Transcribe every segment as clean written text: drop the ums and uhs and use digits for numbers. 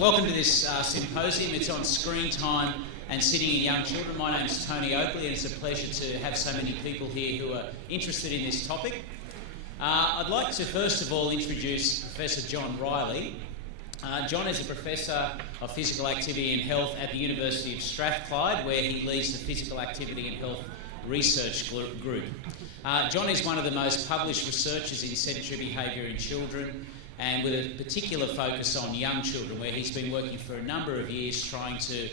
Welcome to this symposium. It's on screen time and sitting in young children. My name is Tony Oakley, and it's a pleasure to have so many people here who are interested in this topic. I'd like to first of all introduce Professor John Riley. John is a Professor of Physical Activity and Health at the University of Strathclyde, where he leads the Physical Activity and Health Research Group. John is one of the most published researchers in sedentary behaviour in children, and with a particular focus on young children, where he's been working for a number of years trying to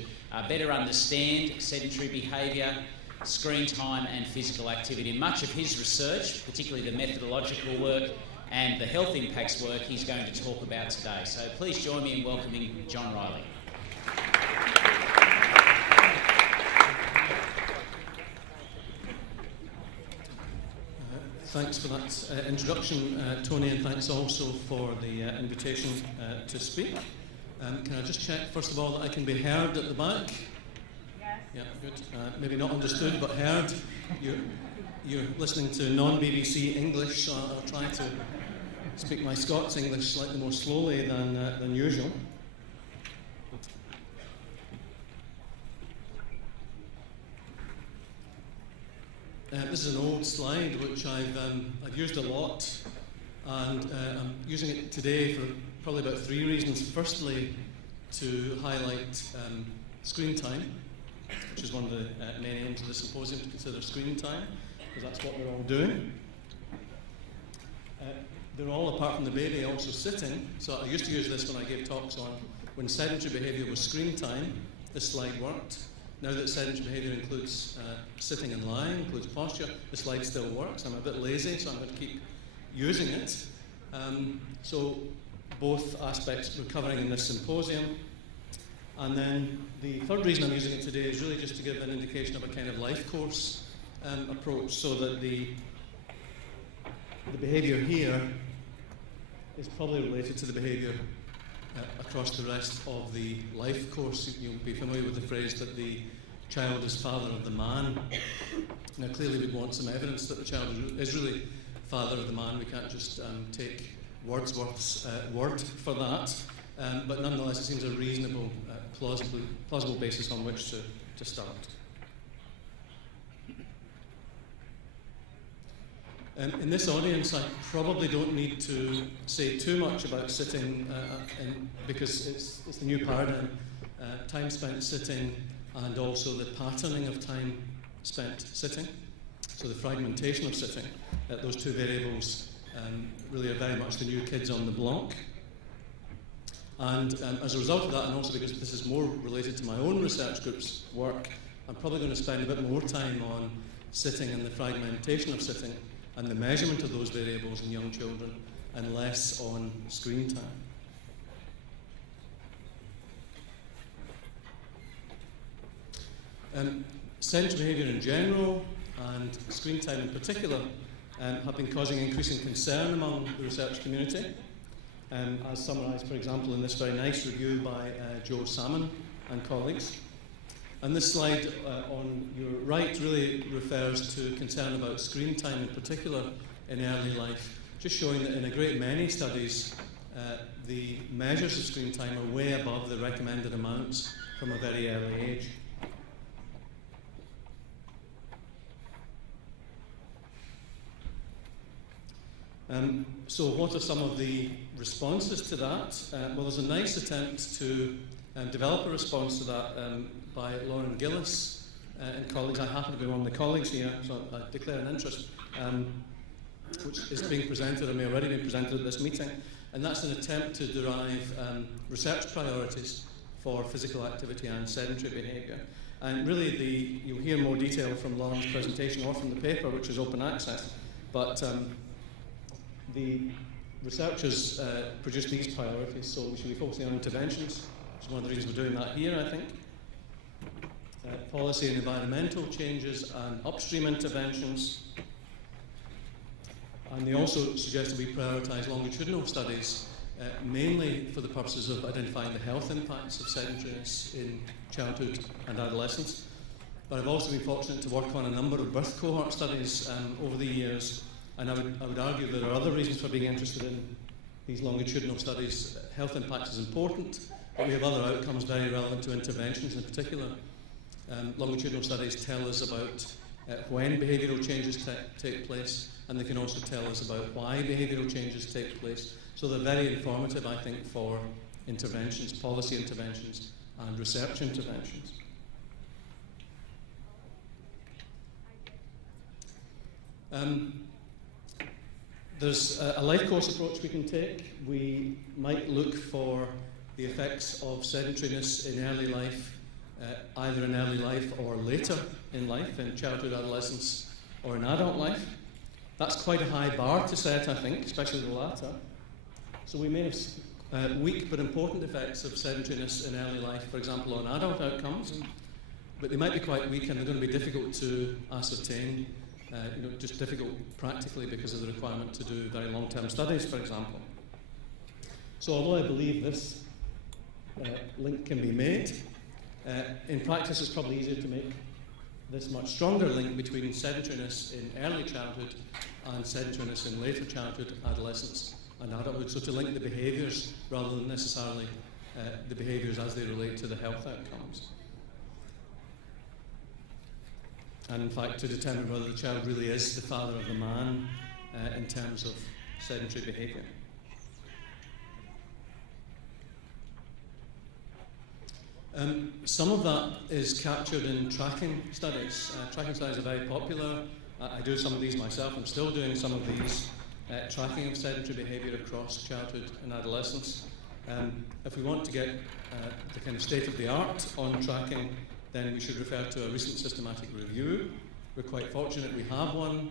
better understand sedentary behaviour, screen time and physical activity. And much of his research, particularly the methodological work and the health impacts work, he's going to talk about today. So please join me in welcoming John Riley. Thanks for that introduction, Tony, and thanks also for the invitation to speak. Can I just check, first of all, that I can be heard at the back? Yes. Yeah, good. Maybe not understood, but heard. You're listening to non-BBC English, so I'll try to speak my Scots English slightly more slowly than usual. This is an old slide which I've used a lot, and I'm using it today for probably about three reasons. Firstly, to highlight screen time, which is one of the main aims of the symposium, to consider screen time, because that's what we're all doing. They're all, apart from the baby, also sitting. So I used to use this when I gave talks on when sedentary behaviour was screen time. This slide worked. Now that sedentary behaviour includes sitting and lying, includes posture, the slide still works. I'm a bit lazy, so I'm going to keep using it. So both aspects we're covering in this symposium. And then the third reason I'm using it today is really just to give an indication of a kind of life course approach, so that the behaviour here is probably related to the behaviour across the rest of the life course. You'll be familiar with the phrase that the child is father of the man. Now clearly we'd want some evidence that the child is really father of the man. We can't just take Wordsworth's word for that, but nonetheless it seems a reasonable, plausible basis on which to start. In this audience, I probably don't need to say too much about sitting, because it's the new paradigm, time spent sitting, and also the patterning of time spent sitting, so the fragmentation of sitting. Those two variables really are very much the new kids on the block. And as a result of that, and also because this is more related to my own research group's work, I'm probably going to spend a bit more time on sitting and the fragmentation of sitting and the measurement of those variables in young children, and less on screen time. Sedentary behaviour in general, and screen time in particular, have been causing increasing concern among the research community, as summarised, for example, in this very nice review by Joe Salmon and colleagues. And this slide on your right really refers to concern about screen time in particular in early life, just showing that in a great many studies the measures of screen time are way above the recommended amounts from a very early age. So what are some of the responses to that? Well, there's a nice attempt to develop a response to that by Lauren Gillis and colleagues. I happen to be one of the colleagues here, so I declare an interest, which is being presented, and may already be presented at this meeting, and that's an attempt to derive research priorities for physical activity and sedentary behaviour. And really, you'll hear more detail from Lauren's presentation or from the paper, which is open access, but the researchers produced these priorities, so we should be focusing on interventions, which is one of the reasons we're doing that here, I think. Policy and environmental changes and upstream interventions. And they also suggest that we prioritise longitudinal studies, mainly for the purposes of identifying the health impacts of sedentariness in childhood and adolescence. But I've also been fortunate to work on a number of birth cohort studies over the years, and I would argue there are other reasons for being interested in these longitudinal studies. Health impacts is important, but we have other outcomes very relevant to interventions in particular. Longitudinal studies tell us about when behavioural changes take place, and they can also tell us about why behavioural changes take place. So they're very informative, I think, for interventions, policy interventions, and research interventions. There's a life course approach we can take. We might look for the effects of sedentariness in early life, either in early life or later in life, in childhood, adolescence, or in adult life. That's quite a high bar to set, I think, especially the latter. So we may have weak but important effects of sedentariness in early life, for example, on adult outcomes, but they might be quite weak and they're going to be difficult to ascertain. Just difficult practically because of the requirement to do very long-term studies, for example. So although I believe this link can be made, in practice it's probably easier to make this much stronger link between sedentariness in early childhood and sedentariness in later childhood, adolescence and adulthood. So to link the behaviours rather than necessarily the behaviours as they relate to the health outcomes. And in fact, to determine whether the child really is the father of the man in terms of sedentary behaviour. Some of that is captured in tracking studies. Tracking studies are very popular. I do some of these myself. I'm still doing some of these, tracking of sedentary behaviour across childhood and adolescence. If we want to get the kind of state of the art on tracking, then we should refer to a recent systematic review. We're quite fortunate we have one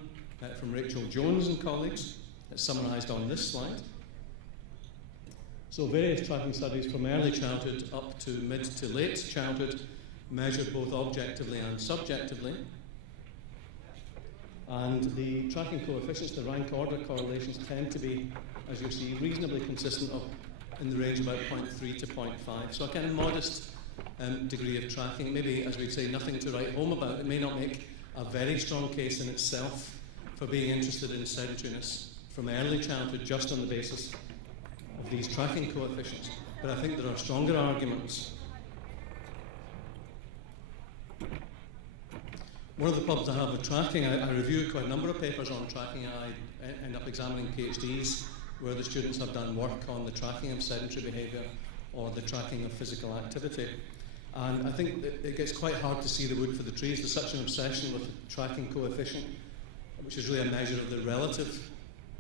from Rachel Jones and colleagues. It's summarised on this slide. So various tracking studies from early childhood up to mid to late childhood measured both objectively and subjectively. And the tracking coefficients, the rank order correlations, tend to be, as you see, reasonably consistent in the range of about 0.3 to 0.5. So a kind of modest degree of tracking. Maybe, as we'd say, nothing to write home about. It may not make a very strong case in itself for being interested in sedentariness from early childhood just on the basis of these tracking coefficients. But I think there are stronger arguments. One of the problems I have with tracking, I review quite a number of papers on tracking, and I end up examining PhDs where the students have done work on the tracking of sedentary behaviour or the tracking of physical activity. And I think that it gets quite hard to see the wood for the trees. There's such an obsession with tracking coefficient, which is really a measure of the relative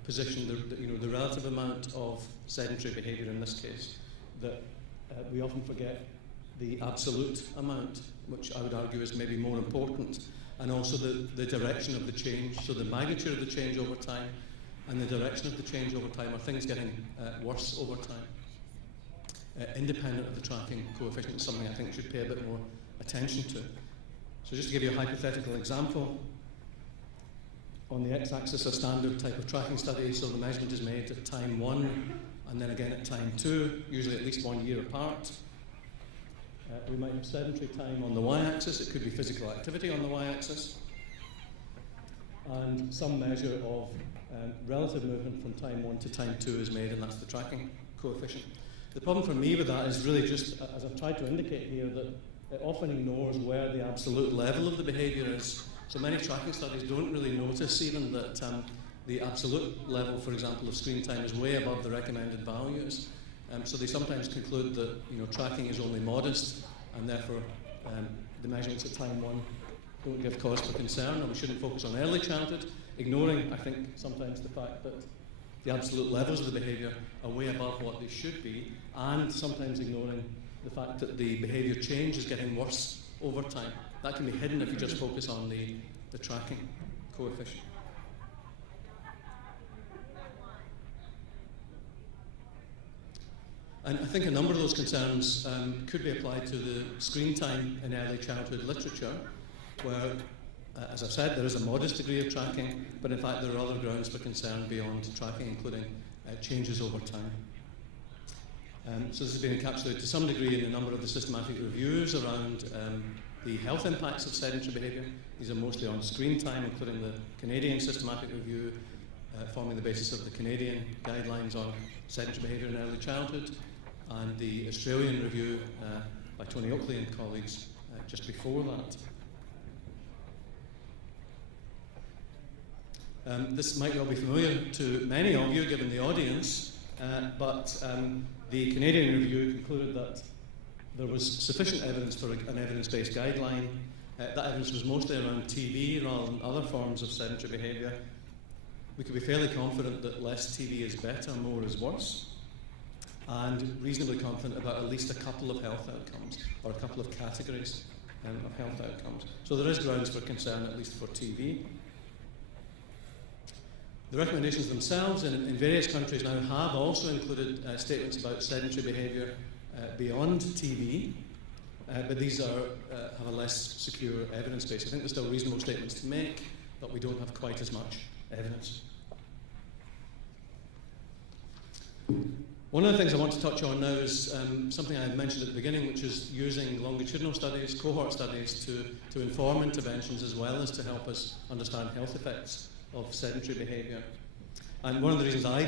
position, the relative amount of sedentary behaviour in this case, that we often forget the absolute amount, which I would argue is maybe more important, and also the direction of the change. So the magnitude of the change over time and the direction of the change over time. Are things getting worse over time? Independent of the tracking coefficient is something I think should pay a bit more attention to. So just to give you a hypothetical example, on the x-axis a standard type of tracking study, so the measurement is made at time 1 and then again at time 2, usually at least 1 year apart. We might have sedentary time on the y-axis, it could be physical activity on the y-axis, and some measure of relative movement from time 1 to time 2 is made, and that's the tracking coefficient. The problem for me with that is really just, as I've tried to indicate here, that it often ignores where the absolute level of the behaviour is. So many tracking studies don't really notice even that the absolute level, for example, of screen time is way above the recommended values. So they sometimes conclude that tracking is only modest, and therefore the measurements at time 1 don't give cause for concern, and we shouldn't focus on early childhood, ignoring, I think, sometimes the fact that the absolute levels of the behaviour are way above what they should be, and sometimes ignoring the fact that the behaviour change is getting worse over time. That can be hidden if you just focus on the tracking coefficient. And I think a number of those concerns could be applied to the screen time in early childhood literature, where, as I've said, there is a modest degree of tracking, but in fact there are other grounds for concern beyond tracking, including changes over time. So this has been encapsulated to some degree in a number of the systematic reviews around the health impacts of sedentary behaviour. These are mostly on screen time, including the Canadian systematic review, forming the basis of the Canadian guidelines on sedentary behaviour in early childhood, and the Australian review by Tony Oakley and colleagues just before that. This might not be familiar to many of you, given the audience, but the Canadian review concluded that there was sufficient evidence for an evidence-based guideline. That evidence was mostly around TV rather than other forms of sedentary behaviour. We could be fairly confident that less TV is better, more is worse, and reasonably confident about at least a couple of health outcomes, or a couple of categories of health outcomes. So there is grounds for concern, at least for TV. The recommendations themselves in various countries now have also included statements about sedentary behaviour beyond TV, but these have a less secure evidence base. I think they're still reasonable statements to make, but we don't have quite as much evidence. One of the things I want to touch on now is something I had mentioned at the beginning, which is using longitudinal studies, cohort studies, to inform interventions as well as to help us understand health effects of sedentary behaviour. And one of the reasons I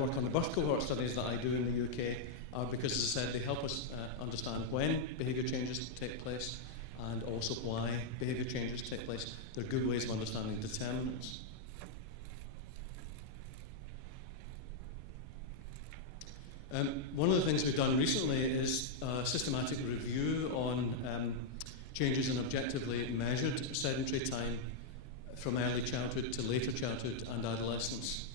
work on the birth cohort studies that I do in the UK are because, as I said, they help us understand when behaviour changes take place and also why behaviour changes take place. They're good ways of understanding determinants. One of the things we've done recently is a systematic review on changes in objectively measured sedentary time from early childhood to later childhood and adolescence.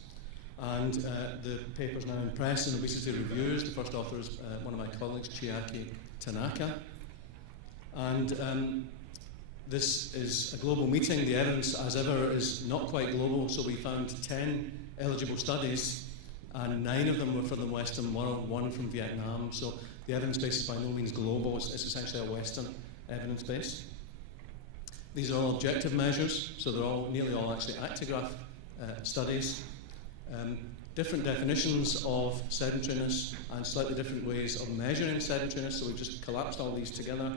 And the paper's now in press in obesity reviews. The first author is one of my colleagues, Chiaki Tanaka. And this is a global meeting. The evidence, as ever, is not quite global, so we found 10 eligible studies, and 9 of them were from the Western world, 1 from Vietnam. So the evidence base is by no means global. It's essentially a Western evidence base. These are all objective measures, so they're nearly all actually actigraph studies. Different definitions of sedentariness and slightly different ways of measuring sedentariness, so we've just collapsed all these together.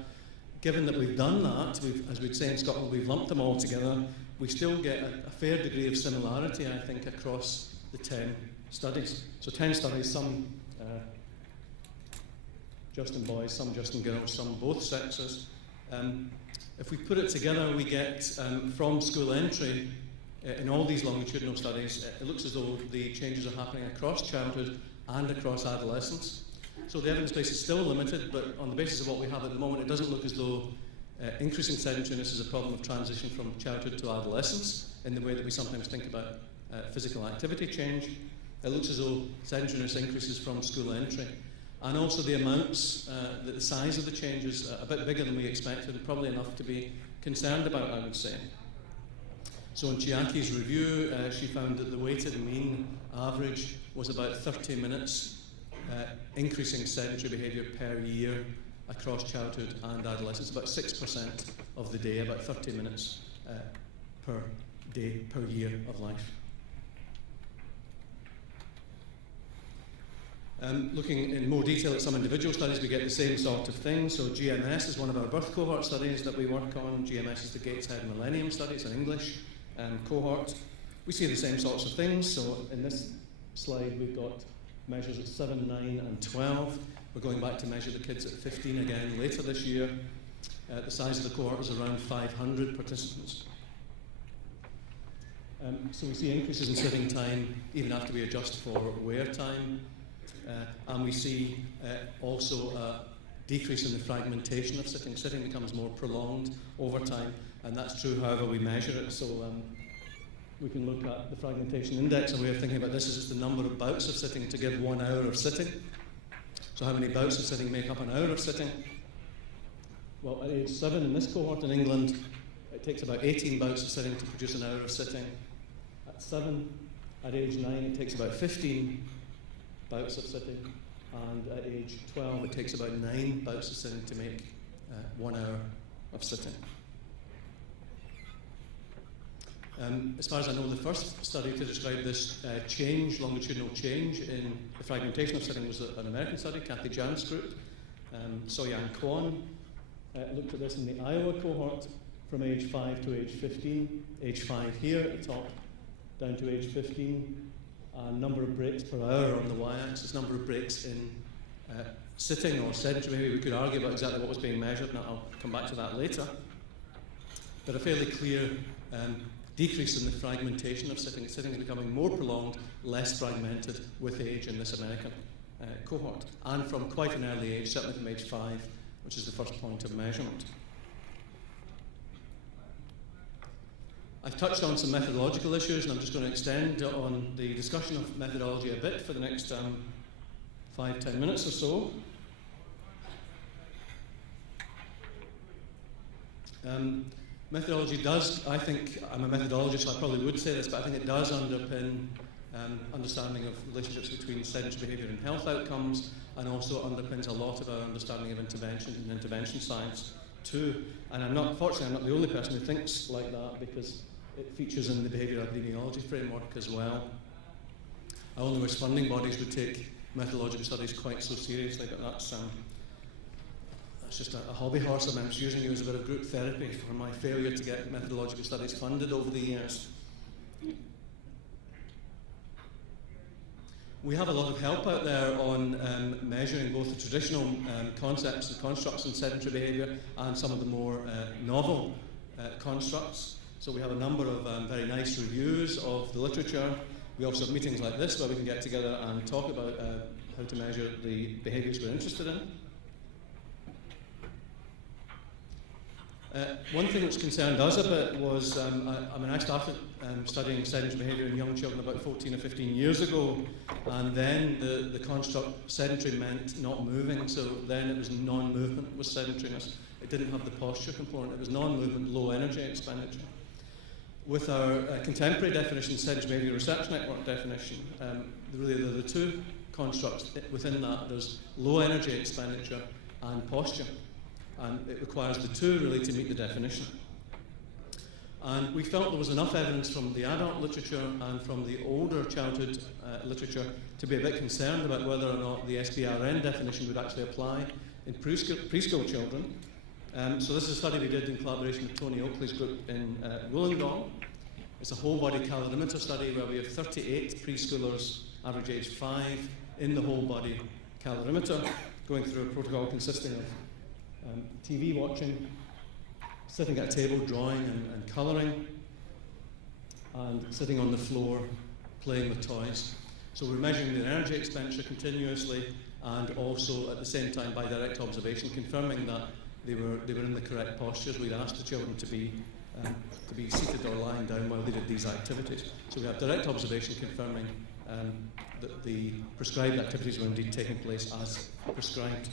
Given that we've done that, as we'd say in Scotland, we've lumped them all together, we still get a fair degree of similarity, I think, across the 10 studies. So 10 studies, some just in boys, some just in girls, some both sexes. If we put it together, we get from school entry, in all these longitudinal studies, it looks as though the changes are happening across childhood and across adolescence. So the evidence base is still limited, but on the basis of what we have at the moment, it doesn't look as though increasing sedentariness is a problem of transition from childhood to adolescence in the way that we sometimes think about physical activity change. It looks as though sedentariness increases from school entry. And also the amounts, the size of the change is a bit bigger than we expected, and probably enough to be concerned about, I would say. So in Chiaki's review, she found that the weighted mean average was about 30 minutes increasing sedentary behaviour per year across childhood and adolescence, about 6% of the day, about 30 minutes per day, per year of life. Looking in more detail at some individual studies, we get the same sort of thing. So GMS is one of our birth cohort studies that we work on. GMS is the Gateshead Millennium Studies, an English cohort. We see the same sorts of things. So in this slide, we've got measures at 7, 9 and 12. We're going back to measure the kids at 15 again later this year. The size of the cohort is around 500 participants. So we see increases in sitting time even after we adjust for wear time. And we see also a decrease in the fragmentation of sitting. Sitting becomes more prolonged over time, and that's true however we measure it. So we can look at the fragmentation index. A way of thinking about this is just the number of bouts of sitting to give 1 hour of sitting. So how many bouts of sitting make up an hour of sitting? Well, at age 7 in this cohort in England, it takes about 18 bouts of sitting to produce an hour of sitting. At 7, at age 9, it takes about 15 bouts of sitting, and at age 12 it takes about 9 bouts of sitting to make 1 hour of sitting. As far as I know, the first study to describe this change, longitudinal change in the fragmentation of sitting was an American study, Kathy Jan's group. So-Yang Kwon looked at this in the Iowa cohort from age 5 to age 15, age 5 here at the top, down to age 15. Number of breaks per hour on the y-axis, number of breaks in sitting or sedentary behaviour. We could argue about exactly what was being measured, and I'll come back to that later. But a fairly clear decrease in the fragmentation of sitting. Sitting is becoming more prolonged, less fragmented with age in this American cohort, and from quite an early age, certainly from age 5, which is the first point of measurement. I've touched on some methodological issues, and I'm just going to extend on the discussion of methodology a bit for the next 5-10 minutes or so. Methodology does, I think, I'm a methodologist, so I probably would say this, but I think it does underpin understanding of relationships between sedentary behaviour and health outcomes, and also underpins a lot of our understanding of intervention and intervention science too. And fortunately, I'm not the only person who thinks like that, because it features in the behavioural epidemiology framework as well. I only wish funding bodies would take methodological studies quite so seriously, but that's just a hobby horse. I'm just using you as a bit of group therapy for my failure to get methodological studies funded over the years. We have a lot of help out there on measuring both the traditional concepts and constructs in sedentary behaviour and some of the more novel constructs. So we have a number of very nice reviews of the literature. We also have meetings like this where we can get together and talk about how to measure the behaviours we're interested in. One thing which concerned us a bit was, I started studying sedentary behaviour in young children about 14 or 15 years ago, and then the construct sedentary meant not moving, so then it was non-movement was sedentariness. It didn't have the posture component, it was non-movement, low energy expenditure. With our contemporary definition, sedentary behaviour research network definition, really there are the two constructs within that. There's low energy expenditure and posture. And it requires the two really to meet the definition. And we felt there was enough evidence from the adult literature and from the older childhood literature to be a bit concerned about whether or not the SBRN definition would actually apply in preschool children. So this is a study we did in collaboration with Tony Oakley's group in Wollongong. It's a whole body calorimeter study where we have 38 preschoolers, average age 5, in the whole body calorimeter, going through a protocol consisting of TV watching, sitting at a table drawing and colouring, and sitting on the floor playing with toys. So we're measuring the energy expenditure continuously, and also at the same time by direct observation confirming that they were in the correct postures. We'd asked the children to be seated or lying down while they did these activities. So we have direct observation confirming that the prescribed activities were indeed taking place as prescribed.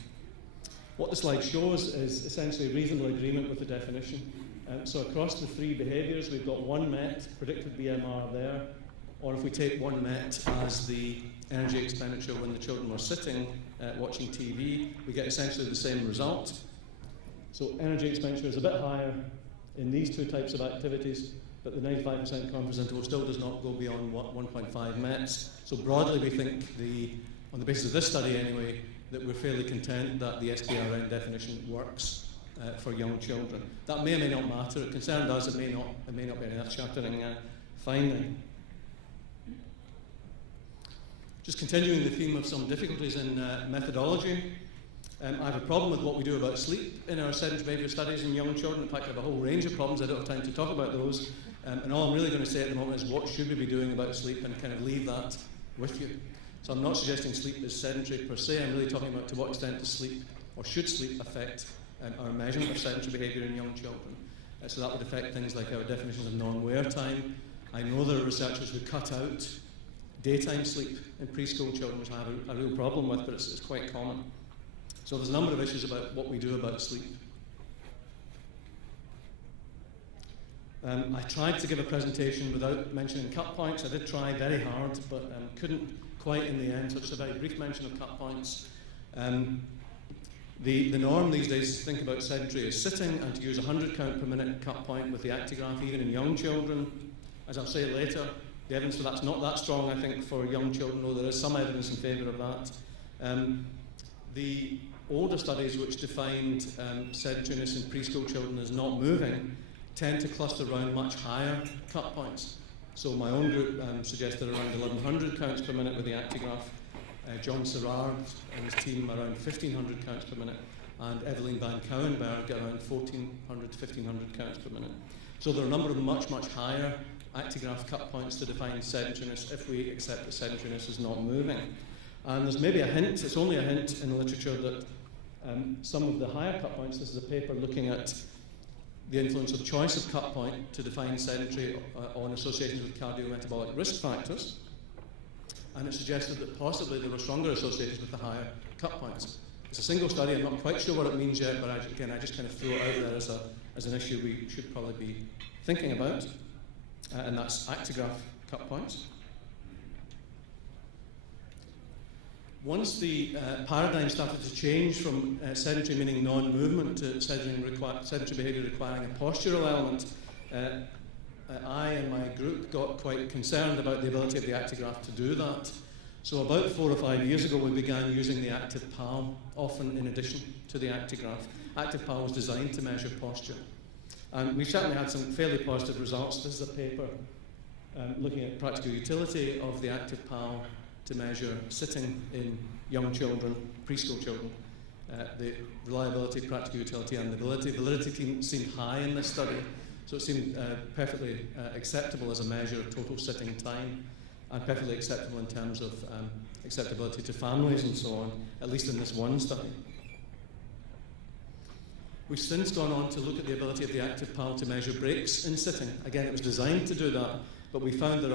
What the slide shows is essentially reasonable agreement with the definition. So across the three behaviours, we've got one met, predicted BMR there, or if we take one met as the energy expenditure when the children were sitting watching TV, we get essentially the same result. So energy expenditure is a bit higher in these two types of activities, but the 95% confidence interval still does not go beyond 1.5 METs. So broadly, we think on the basis of this study anyway, that we're fairly content that the SBRN definition works for young children. That may or may not matter. It concerned us. It may not be an earth-shattering finding. Just continuing the theme of some difficulties in methodology. I have a problem with what we do about sleep in our sedentary behaviour studies in young children. In fact, I have a whole range of problems. I don't have time to talk about those. And all I'm really going to say at the moment is what should we be doing about sleep, and kind of leave that with you. So I'm not suggesting sleep is sedentary per se. I'm really talking about to what extent does sleep, or should sleep, affect our measurement of sedentary behaviour in young children. So that would affect things like our definitions of non-wear time. I know there are researchers who cut out daytime sleep in preschool children, which I have a real problem with, but it's quite common. So there's a number of issues about what we do about sleep. I tried to give a presentation without mentioning cut points. I did try very hard, but couldn't quite in the end, so just a very brief mention of cut points. The norm these days is to think about sedentary as sitting and to use 100 count per minute cut point with the actigraph, even in young children. As I'll say later, the evidence for that's not that strong, I think, for young children, though there is some evidence in favour of that. The older studies which defined sedentariness in preschool children as not moving tend to cluster around much higher cut points. So my own group suggested around 1100 counts per minute with the actigraph. John Serrard and his team around 1,500 counts per minute, and Evelyn Van Kouwenberg around 1,400 to 1,500 counts per minute. So there are a number of much higher actigraph cut points to define sedentariness if we accept that sedentariness is not moving. And there's maybe a hint, it's only a hint in the literature, that some of the higher cut points, this is a paper looking at the influence of choice of cut point to define sedentary on associations with cardiometabolic risk factors, and it suggested that possibly there were stronger associations with the higher cut points. It's a single study, I'm not quite sure what it means yet, but I just kind of throw it out there as an issue we should probably be thinking about, and that's actigraph cut points. Once the paradigm started to change from sedentary meaning non-movement to sedentary behaviour requiring a postural element, I and my group got quite concerned about the ability of the actigraph to do that. So about 4 or 5 years ago we began using the active PAL, often in addition to the actigraph. Active PAL was designed to measure posture. And we certainly had some fairly positive results. This is a paper looking at practical utility of the active PAL to measure sitting in young children, preschool children. The reliability, practical utility and the validity seemed high in this study, so it seemed perfectly acceptable as a measure of total sitting time, and perfectly acceptable in terms of acceptability to families and so on, at least in this one study. We've since gone on to look at the ability of the active PAL to measure breaks in sitting. Again, it was designed to do that, but we found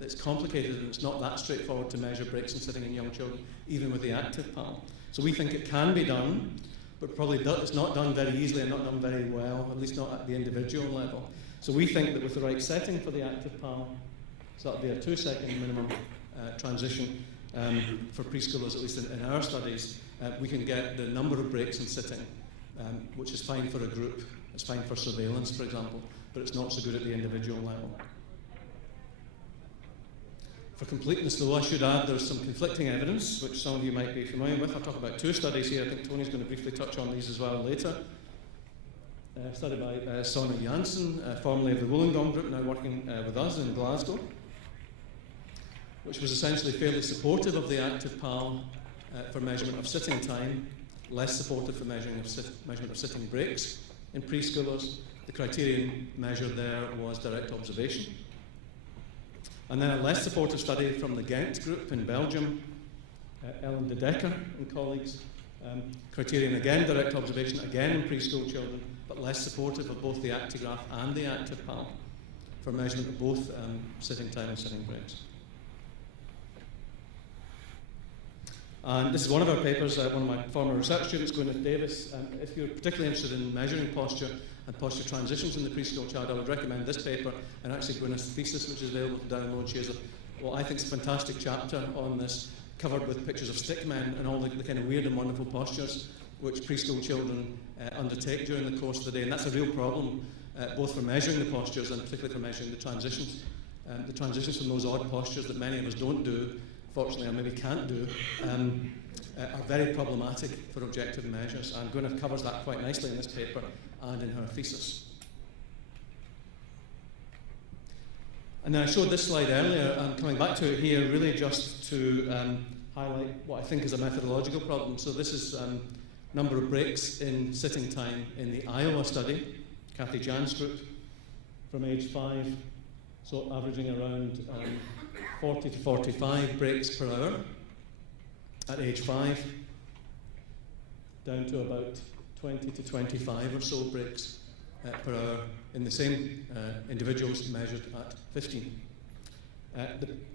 it's complicated and it's not that straightforward to measure breaks in sitting in young children, even with the active PAL. So we think it can be done, but probably it's not done very easily and not done very well, at least not at the individual level. So we think that with the right setting for the active PAL, so that would be a 2-second minimum transition for preschoolers, at least in our studies, we can get the number of breaks in sitting, which is fine for a group. It's fine for surveillance, for example, but it's not so good at the individual level. For completeness, though, I should add there's some conflicting evidence, which some of you might be familiar with. I'll talk about 2 studies here. I think Tony's going to briefly touch on these as well later. A study by Sonja Jansen, formerly of the Wollongong Group, now working with us in Glasgow, which was essentially fairly supportive of the active PAL for measurement of sitting time, less supportive for measurement of sitting breaks in preschoolers. The criterion measured there was direct observation. And then a less supportive study from the Ghent group in Belgium, Ellen de Decker and colleagues. Criterion again, direct observation, again in preschool children, but less supportive of both the actigraph and the active PAL for measurement of both sitting time and sitting breaks. And this is one of our papers, one of my former research students, Gwyneth Davis. If you're particularly interested in measuring posture and posture transitions in the preschool child, I would recommend this paper and actually Gwyneth's thesis, which is available to download. She has what I think is a fantastic chapter on this, covered with pictures of stick men and all the kind of weird and wonderful postures which preschool children undertake during the course of the day. And that's a real problem, both for measuring the postures and particularly for measuring the transitions. The transitions from those odd postures that many of us don't do, fortunately, or maybe can't do, are very problematic for objective measures, and Gwyneth covers that quite nicely in this paper and in her thesis. And then I showed this slide earlier, I'm coming back to it here really just to highlight what I think is a methodological problem. So this is number of breaks in sitting time in the Iowa study, Kathy Jan's group, from age 5, so averaging around 40 to 45 breaks per hour at age 5, down to about 20 to 25 or so breaks per hour in the same individuals measured at 15.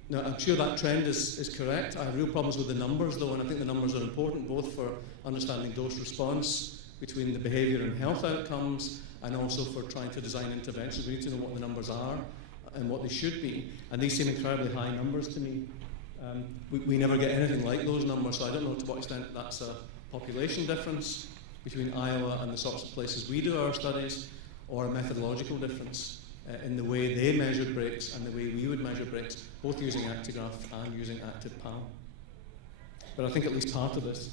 Now, I'm sure that trend is correct. I have real problems with the numbers, though, and I think the numbers are important both for understanding dose response between the behaviour and health outcomes, and also for trying to design interventions. We need to know what the numbers are and what they should be, and these seem incredibly high numbers to me. We never get anything like those numbers, so I don't know to what extent that's a population difference between Iowa and the sorts of places we do our studies, or a methodological difference in the way they measured breaks and the way we would measure breaks, both using actigraph and using active PAL. But I think at least part of this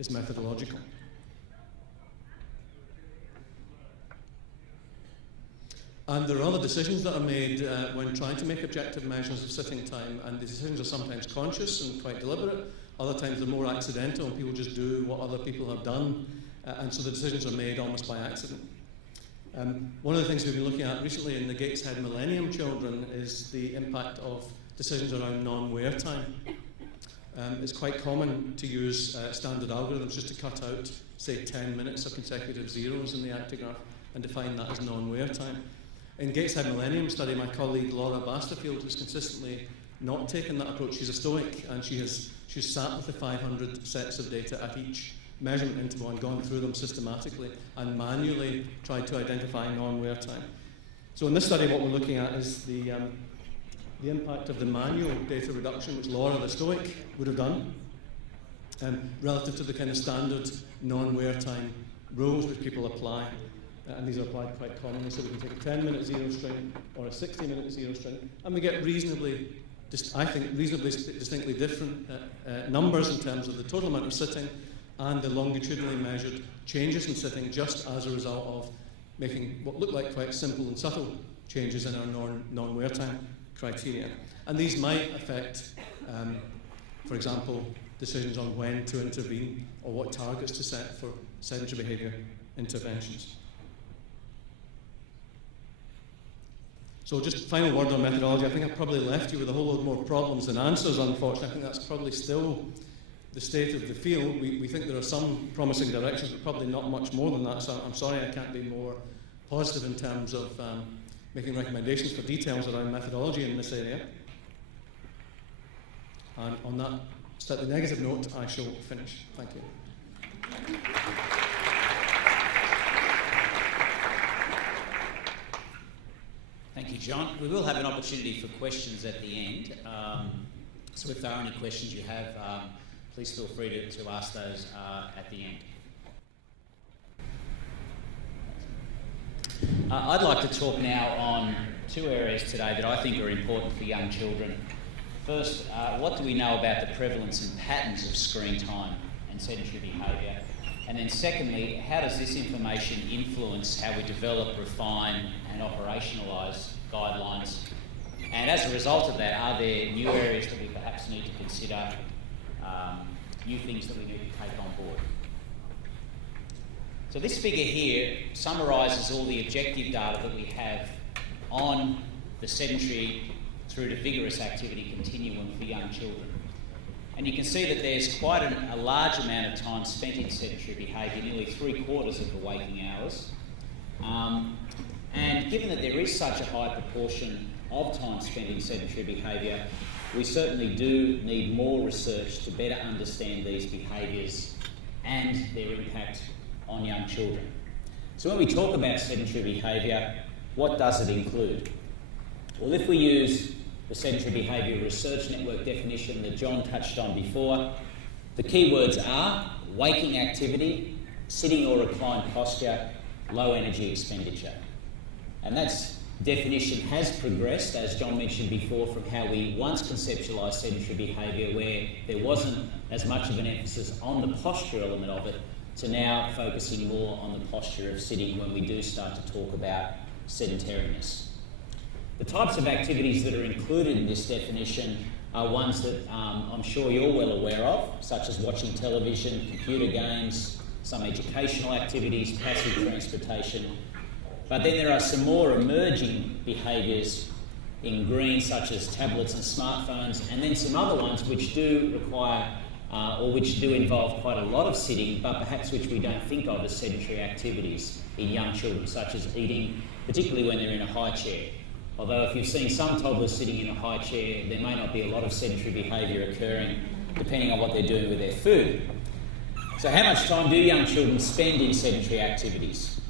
is And there are other decisions that are made when trying to make objective measures of sitting time, and the decisions are sometimes conscious and quite deliberate. Other times they're more accidental, and people just do what other people have done, and so the decisions are made almost by accident. One of the things we've been looking at recently in the Gateshead Millennium Children is the impact of decisions around non-wear time. It's quite common to use standard algorithms just to cut out, say, 10 minutes of consecutive zeros in the actigraph and define that as non-wear time. In Gateshead Millennium study, my colleague Laura Basterfield has consistently not taken that approach. She's a Stoic, and she's sat with the 500 sets of data at each measurement interval and gone through them systematically and manually tried to identify non-wear time. So in this study, what we're looking at is the impact of the manual data reduction, which Laura, the Stoic, would have done, relative to the kind of standard non-wear time rules which people apply. And these are applied quite commonly, so we can take a 10-minute zero string or a 60-minute zero string, and we get reasonably distinctly different numbers in terms of the total amount of sitting and the longitudinally measured changes in sitting, just as a result of making what look like quite simple and subtle changes in our non-wear time criteria. And these might affect, for example, decisions on when to intervene or what targets to set for sedentary behaviour interventions. So just final word on methodology. I think I've probably left you with a whole load more problems than answers, unfortunately. I think that's probably still the state of the field. We think there are some promising directions, but probably not much more than that. So I'm sorry I can't be more positive in terms of making recommendations for details around methodology in this area. And on that slightly negative note, I shall finish. Thank you. Thank you, John. We will have an opportunity for questions at the end. So if there are any questions you have, please feel free to ask those at the end. I'd like to talk now on two areas today that I think are important for young children. First, what do we know about the prevalence and patterns of screen time and sedentary behaviour? And then secondly, how does this information influence how we develop, refine and operationalise guidelines? And as a result of that, are there new areas that we perhaps need to consider, new things that we need to take on board? So this figure here summarises all the objective data that we have on the sedentary through to vigorous activity continuum for young children. And you can see that there's quite a large amount of time spent in sedentary behaviour, nearly 3/4 of the waking hours. And given that there is such a high proportion of time spent in sedentary behaviour, we certainly do need more research to better understand these behaviours and their impact on young children. So when we talk about sedentary behaviour, what does it include? Well, if we use the Sedentary Behaviour Research Network definition that John touched on before, the key words are waking activity, sitting or reclined posture, low energy expenditure. And that definition has progressed, as John mentioned before, from how we once conceptualised sedentary behaviour, where there wasn't as much of an emphasis on the posture element of it, to now focusing more on the posture of sitting when we do start to talk about sedentariness. The types of activities that are included in this definition are ones that I'm sure you're well aware of, such as watching television, computer games, some educational activities, passive transportation. But then there are some more emerging behaviours in green, such as tablets and smartphones, and then some other ones which do require or which do involve quite a lot of sitting, but perhaps which we don't think of as sedentary activities in young children, such as eating, particularly when they're in a high chair. Although if you've seen some toddlers sitting in a high chair, there may not be a lot of sedentary behaviour occurring, depending on what they're doing with their food. So how much time do young children spend in sedentary activities?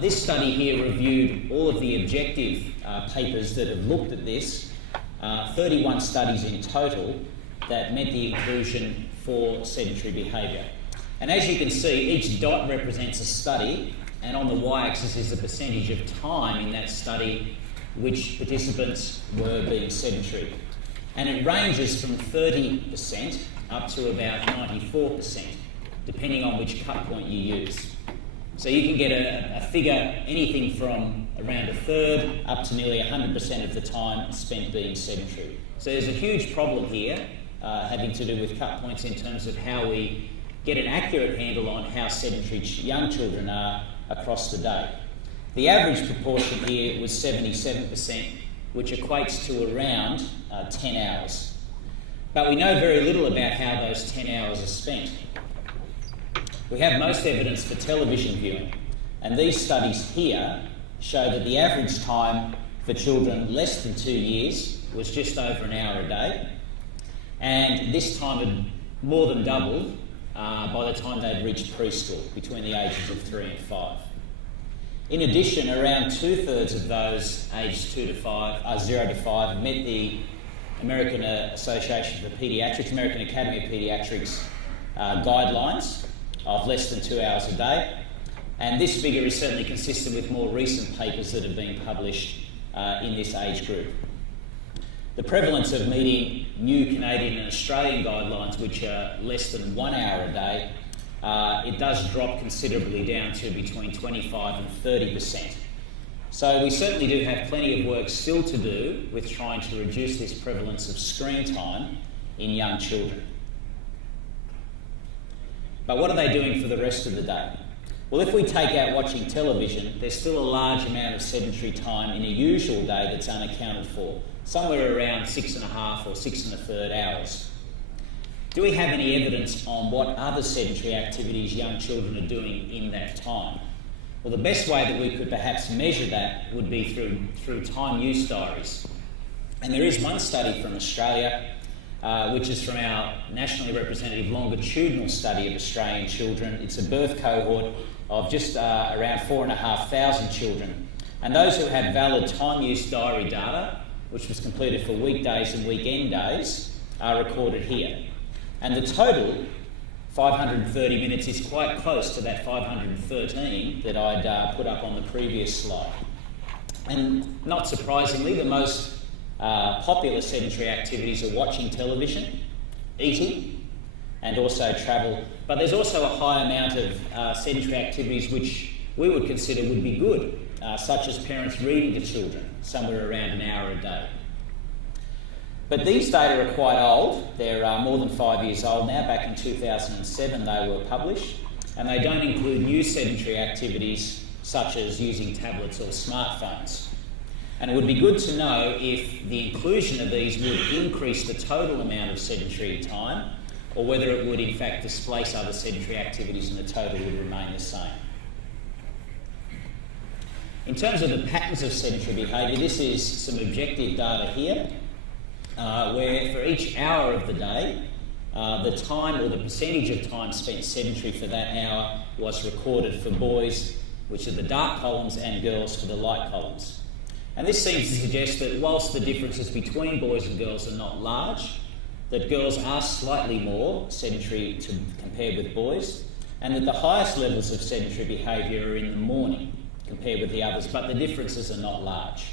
This study here reviewed all of the objective papers that have looked at this, 31 studies in total that met the inclusion for sedentary behaviour. And as you can see, each dot represents a study, and on the y-axis is the percentage of time in that study which participants were being sedentary. And it ranges from 30% up to about 94%, depending on which cut point you use. So you can get a figure anything from around a third up to nearly 100% of the time spent being sedentary. So there's a huge problem here having to do with cut points in terms of how we get an accurate handle on how sedentary young children are across the day. The average proportion here was 77%, which equates to around 10 hours. But we know very little about how those 10 hours are spent. We have most evidence for television viewing, and these studies here show that the average time for children less than 2 years was just over an hour a day, and this time had more than doubled by the time they'd reached preschool, between the ages of 3 and 5. In addition, around 2/3 of those aged 0 to 5 met the American Association for Paediatrics, American Academy of Paediatrics guidelines of less than 2 hours a day, and this figure is certainly consistent with more recent papers that have been published in this age group. The prevalence of meeting new Canadian and Australian guidelines, which are less than 1 hour a day, it does drop considerably down to between 25 and 30%. So we certainly do have plenty of work still to do with trying to reduce this prevalence of screen time in young children. But what are they doing for the rest of the day? Well, if we take out watching television, there's still a large amount of sedentary time in a usual day that's unaccounted for, somewhere around 6.5 or 6 1/3 hours. Do we have any evidence on what other sedentary activities young children are doing in that time? Well, the best way that we could perhaps measure that would be through time use diaries. And there is one study from Australia, which is from our nationally representative longitudinal study of Australian children. It's a birth cohort of just around 4,500 children. And those who had valid time use diary data, which was completed for weekdays and weekend days, are recorded here. And the total, 530 minutes, is quite close to that 513 that I'd put up on the previous slide. And not surprisingly, the most popular sedentary activities are watching television, eating, and also travel. But there's also a high amount of sedentary activities which we would consider would be good, such as parents reading to children, somewhere around an hour a day. But these data are quite old. They're more than 5 years old now. Back in 2007 they were published, and they don't include new sedentary activities such as using tablets or smartphones. And it would be good to know if the inclusion of these would increase the total amount of sedentary time, or whether it would in fact displace other sedentary activities and the total would remain the same. In terms of the patterns of sedentary behaviour, this is some objective data here, where for each hour of the day, the time or the percentage of time spent sedentary for that hour was recorded for boys, which are the dark columns, and girls for the light columns. And this seems to suggest that whilst the differences between boys and girls are not large, that girls are slightly more sedentary compared with boys, and that the highest levels of sedentary behaviour are in the morning compared with the others, but the differences are not large.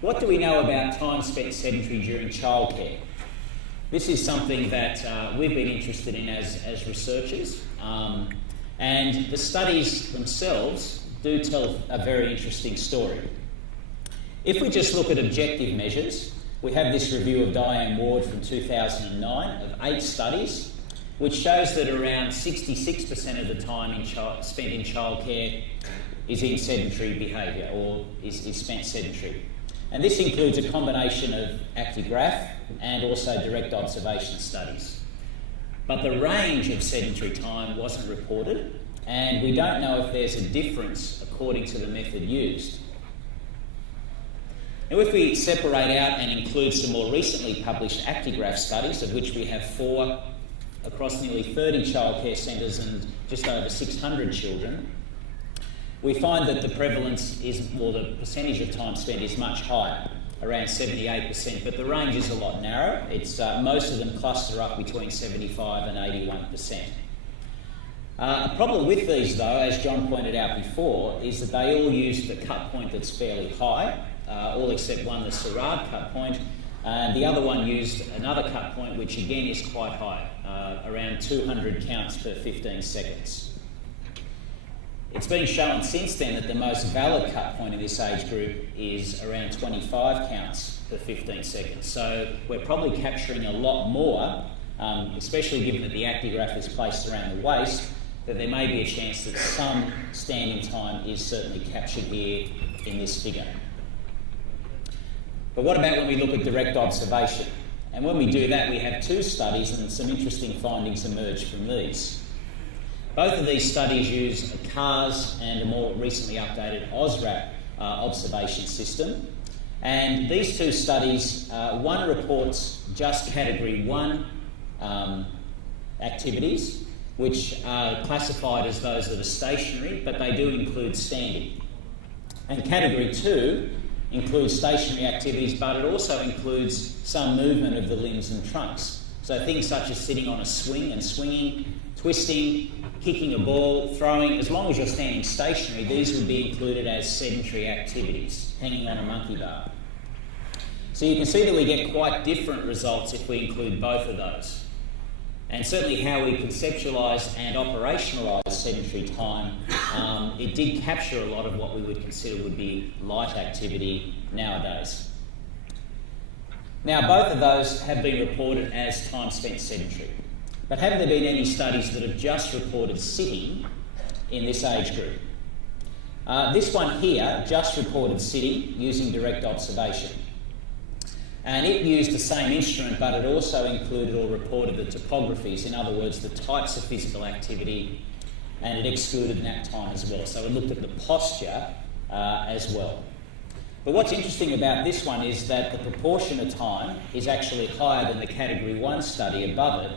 What do we know about time spent sedentary during childcare? This is something that we've been interested in as researchers, and the studies themselves do tell a very interesting story. If we just look at objective measures, we have this review of Diane Ward from 2009 of 8 studies, which shows that around 66% of the time spent in childcare is in sedentary behaviour, or is spent sedentary. And this includes a combination of actigraph and also direct observation studies. But the range of sedentary time wasn't reported, and we don't know if there's a difference according to the method used. Now, if we separate out and include some more recently published actigraph studies, of which we have 4 across nearly 30 childcare centres and just over 600 children, we find that the prevalence or the percentage of time spent is much higher, around 78%, but the range is a lot narrower. It's most of them cluster up between 75 and 81%. A problem with these, though, as John pointed out before, is that they all use the cut point that's fairly high, all except one, the Sherrard cut point, and the other one used another cut point which again is quite high, around 200 counts per 15 seconds. It's been shown since then that the most valid cut point in this age group is around 25 counts per 15 seconds. So we're probably capturing a lot more, especially given that the actigraph is placed around the waist, that there may be a chance that some standing time is certainly captured here in this figure. But what about when we look at direct observation? And when we do that, we have two studies and some interesting findings emerge from these. Both of these studies use a CARS and a more recently updated OSRAP observation system. And these two studies, one reports just Category 1 activities, which are classified as those that are stationary, but they do include standing. And Category 2 includes stationary activities, but it also includes some movement of the limbs and trunks. So things such as sitting on a swing and swinging, twisting, kicking a ball, throwing, as long as you're standing stationary, these would be included as sedentary activities, hanging on a monkey bar. So you can see that we get quite different results if we include both of those. And certainly how we conceptualise and operationalise sedentary time, it did capture a lot of what we would consider would be light activity nowadays. Now, both of those have been reported as time spent sedentary. But have there been any studies that have just reported sitting in this age group? This one here just reported sitting using direct observation. And it used the same instrument, but it also included or reported the topographies, in other words, the types of physical activity, and it excluded nap time as well. So it looked at the posture as well. But what's interesting about this one is that the proportion of time is actually higher than the Category 1 study above it,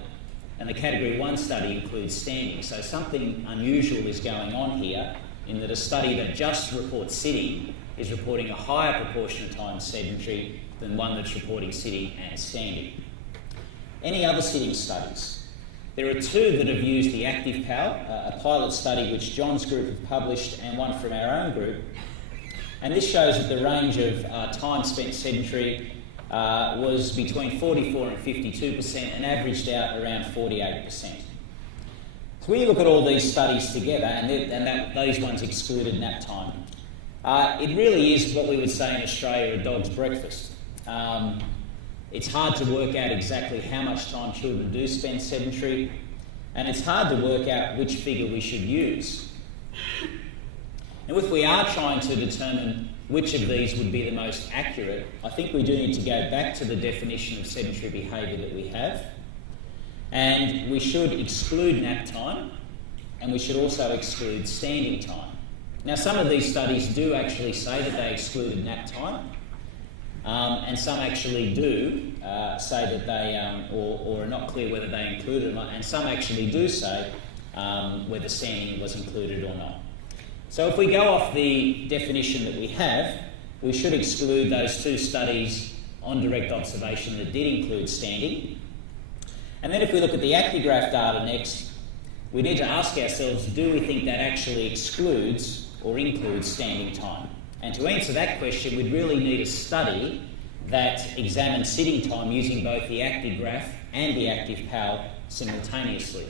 and the Category 1 study includes standing. So something unusual is going on here in that a study that just reports sitting is reporting a higher proportion of time sedentary than one that's reporting sitting and standing. Any other sitting studies? There are two that have used the active PAL, a pilot study which John's group have published and one from our own group. And this shows that the range of time spent sedentary was between 44 and 52% and averaged out around 48%. So when you look at all these studies together, and those ones excluded nap time, it really is what we would say in Australia a dog's breakfast. It's hard to work out exactly how much time children do spend sedentary, and it's hard to work out which figure we should use. And if we are trying to determine which of these would be the most accurate, I think we do need to go back to the definition of sedentary behaviour that we have, and we should exclude nap time, and we should also exclude standing time. Now, some of these studies do actually say that they excluded nap time, and some actually do say that they, or are not clear whether they included it or not, and some actually do say whether standing was included or not. So if we go off the definition that we have, we should exclude those two studies on direct observation that did include standing. And then if we look at the actigraph data next, we need to ask ourselves, do we think that actually excludes or includes standing time? And to answer that question, we'd really need a study that examines sitting time using both the actigraph and the active PAL simultaneously.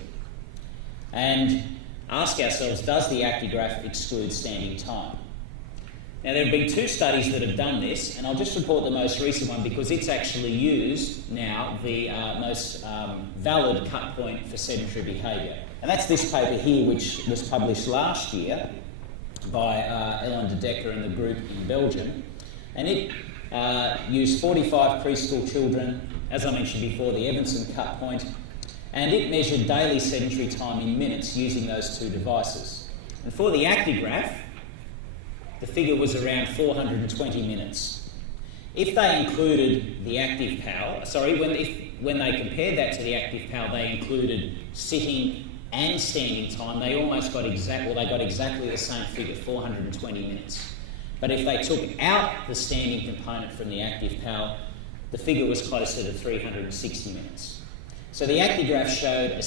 And ask ourselves, does the actigraph exclude standing time? Now, there have been two studies that have done this, and I'll just report the most recent one because it's actually used now the most valid cut point for sedentary behaviour. And that's this paper here, which was published last year by Ellen de Decker and the group in Belgium. And it used 45 preschool children, as I mentioned before, the Evanson cut point, and it measured daily sedentary time in minutes using those two devices. And for the actigraph, the figure was around 420 minutes. If they included the active PAL, when they compared that to the active PAL, they included sitting and standing time, they almost got exactly the same figure, 420 minutes. But if they took out the standing component from the active PAL, the figure was closer to 360 minutes. So the actigraph showed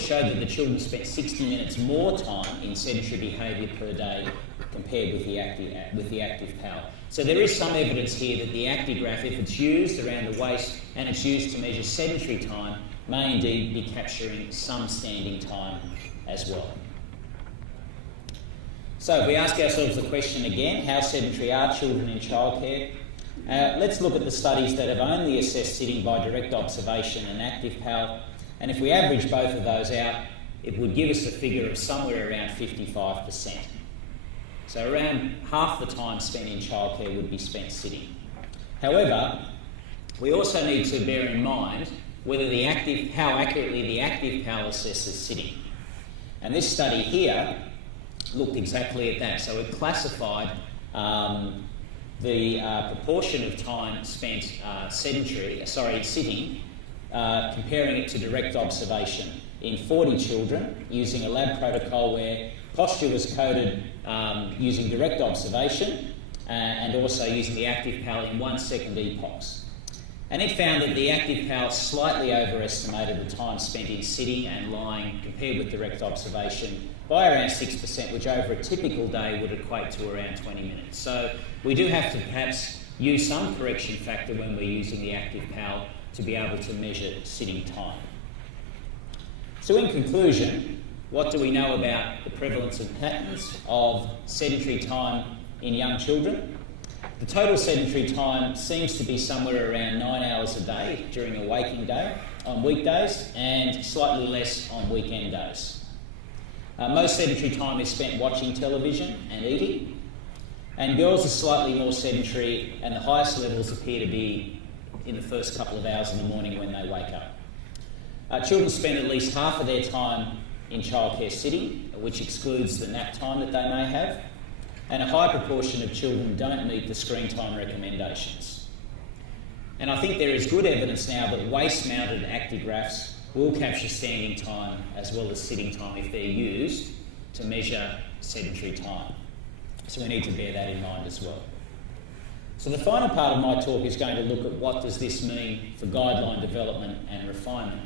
showed that the children spent 60 minutes more time in sedentary behaviour per day compared with the active PAL. So there is some evidence here that the actigraph, if it's used around the waist and it's used to measure sedentary time, may indeed be capturing some standing time as well. So if we ask ourselves the question again, how sedentary are children in childcare? Let's look at the studies that have only assessed sitting by direct observation and active power, and if we average both of those out, it would give us a figure of somewhere around 55%. So around half the time spent in childcare would be spent sitting. However, we also need to bear in mind whether how accurately the active power assesses sitting. And this study here looked exactly at that. So it classified the proportion of time spent sitting, comparing it to direct observation in 40 children using a lab protocol where posture was coded using direct observation and also using the active PAL in 1 second epochs. And it found that the active PAL slightly overestimated the time spent in sitting and lying compared with direct observation by around 6%, which over a typical day would equate to around 20 minutes. So we do have to perhaps use some correction factor when we're using the active PAL to be able to measure sitting time. So in conclusion, what do we know about the prevalence and patterns of sedentary time in young children? The total sedentary time seems to be somewhere around 9 hours a day during a waking day on weekdays and slightly less on weekend days. Most sedentary time is spent watching television and eating, and girls are slightly more sedentary, and the highest levels appear to be in the first couple of hours in the morning when they wake up. Children spend at least half of their time in childcare sitting, which excludes the nap time that they may have, and a high proportion of children don't meet the screen time recommendations. And I think there is good evidence now that waist-mounted actigraphs will capture standing time as well as sitting time if they're used to measure sedentary time. So we need to bear that in mind as well. So the final part of my talk is going to look at what does this mean for guideline development and refinement.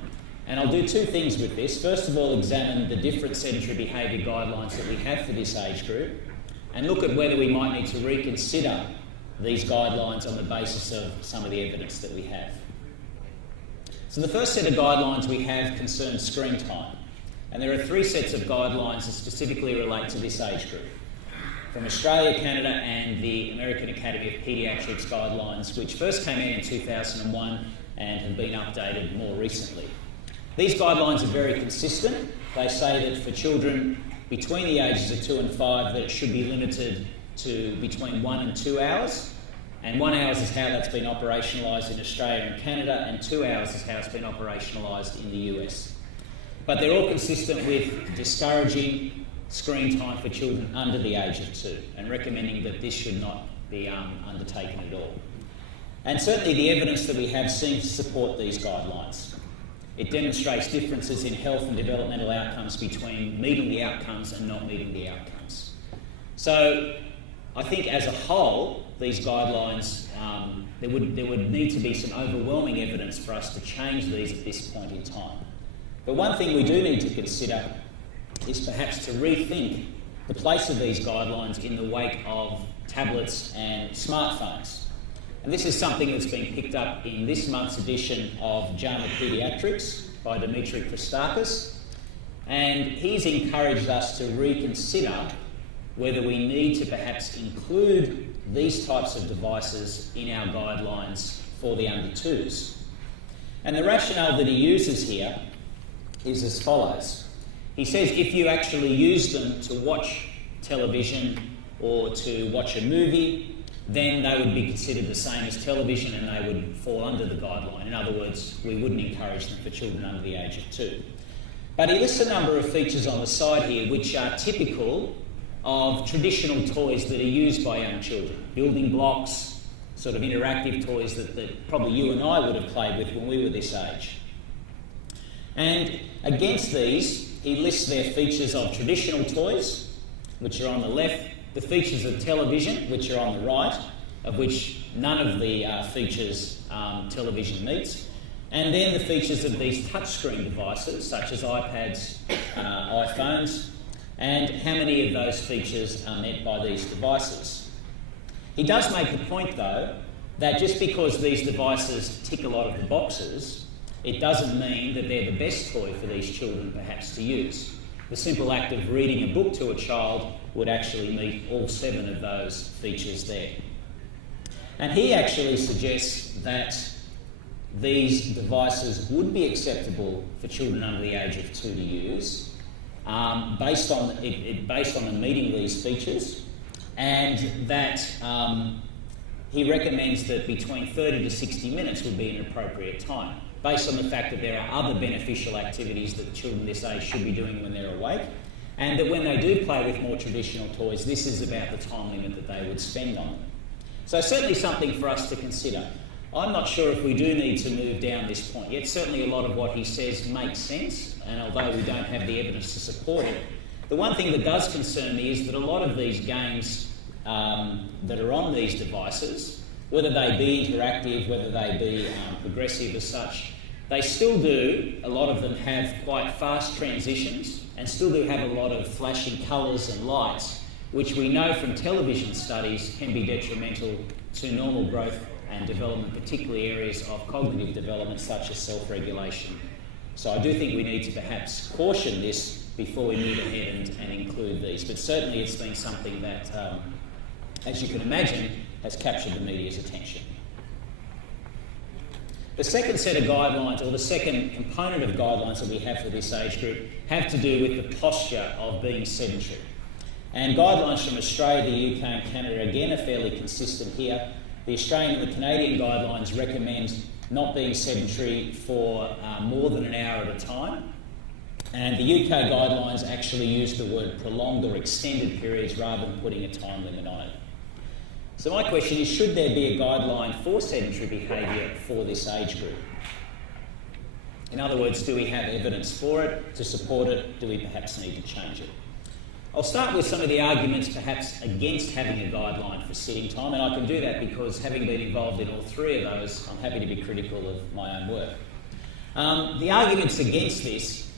And I'll do two things with this. First of all, examine the different sedentary behaviour guidelines that we have for this age group and look at whether we might need to reconsider these guidelines on the basis of some of the evidence that we have. So the first set of guidelines we have concerns screen time. And there are 3 sets of guidelines that specifically relate to this age group. From Australia, Canada and the American Academy of Paediatrics guidelines, which first came in 2001 and have been updated more recently. These guidelines are very consistent. They say that for children between the ages of 2 and 5 that it should be limited to between 1 and 2 hours. And 1 hour is how that's been operationalised in Australia and Canada, and 2 hours is how it's been operationalised in the US. But they're all consistent with discouraging screen time for children under the age of 2 and recommending that this should not be undertaken at all. And certainly the evidence that we have seems to support these guidelines. It demonstrates differences in health and developmental outcomes between meeting the outcomes and not meeting the outcomes. So I think as a whole, these guidelines, there would need to be some overwhelming evidence for us to change these at this point in time. But one thing we do need to consider is perhaps to rethink the place of these guidelines in the wake of tablets and smartphones. And this is something that's been picked up in this month's edition of JAMA Paediatrics by Dimitri Christakis, and he's encouraged us to reconsider whether we need to perhaps include these types of devices in our guidelines for the under 2s. And the rationale that he uses here is as follows. He says if you actually use them to watch television or to watch a movie, then they would be considered the same as television and they would fall under the guideline. In other words, we wouldn't encourage them for children under the age of 2. But he lists a number of features on the side here which are typical of traditional toys that are used by young children. Building blocks, sort of interactive toys that probably you and I would have played with when we were this age. And against these, he lists their features of traditional toys, which are on the left, the features of television, which are on the right, of which none of the features television meets, and then the features of these touchscreen devices, such as iPads, iPhones, and how many of those features are met by these devices. He does make the point, though, that just because these devices tick a lot of the boxes, it doesn't mean that they're the best toy for these children perhaps to use. the simple act of reading a book to a child would actually meet all 7 of those features there. And he actually suggests that these devices would be acceptable for children under the age of 2 to use, based on them meeting these features, and that he recommends that between 30 to 60 minutes would be an appropriate time, based on the fact that there are other beneficial activities that children this age should be doing when they're awake, and that when they do play with more traditional toys, this is about the time limit that they would spend on them. So certainly something for us to consider. I'm not sure if we do need to move down this point yet. Certainly a lot of what he says makes sense, and although we don't have the evidence to support it, the one thing that does concern me is that a lot of these games that are on these devices, whether they be interactive, whether they be progressive as such, they still do, a lot of them have quite fast transitions and still do have a lot of flashing colours and lights, which we know from television studies can be detrimental to normal growth and development, particularly areas of cognitive development such as self-regulation. So I do think we need to perhaps caution this before we move ahead and include these. But certainly it's been something that, as you can imagine, has captured the media's attention. The second set of guidelines, or the second component of guidelines that we have for this age group, have to do with the posture of being sedentary. And guidelines from Australia, the UK and Canada, again, are fairly consistent here. The Australian and the Canadian guidelines recommend not being sedentary for more than an hour at a time. And the UK guidelines actually use the word prolonged or extended periods rather than putting a time limit on it. So my question is, should there be a guideline for sedentary behaviour for this age group? In other words, do we have evidence for it, to support it? Do we perhaps need to change it? I'll start with some of the arguments perhaps against having a guideline for sitting time, and I can do that because having been involved in all 3 of those, I'm happy to be critical of my own work. The arguments against this,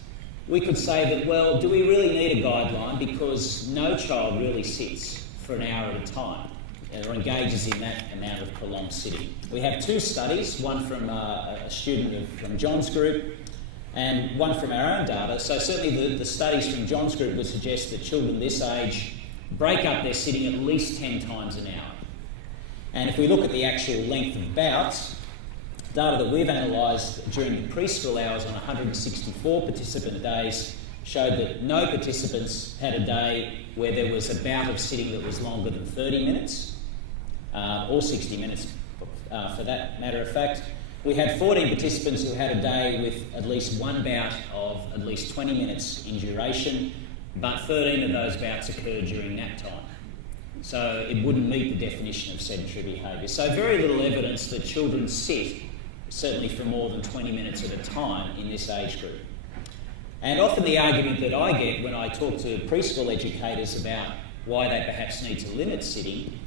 we could say that, well, do we really need a guideline because no child really sits for an hour at a time or engages in that amount of prolonged sitting. We have 2 studies, one from a student from John's group and one from our own data. So certainly the studies from John's group would suggest that children this age break up their sitting at least 10 times an hour. And if we look at the actual length of bouts, data that we've analysed during the preschool hours on 164 participant days showed that no participants had a day where there was a bout of sitting that was longer than 30 minutes, or 60 minutes for that matter of fact. We had 14 participants who had a day with at least one bout of at least 20 minutes in duration, but 13 of those bouts occurred during nap time. So it wouldn't meet the definition of sedentary behaviour. So very little evidence that children sit, certainly for more than 20 minutes at a time in this age group. And often the argument that I get when I talk to preschool educators about why they perhaps need to limit sitting,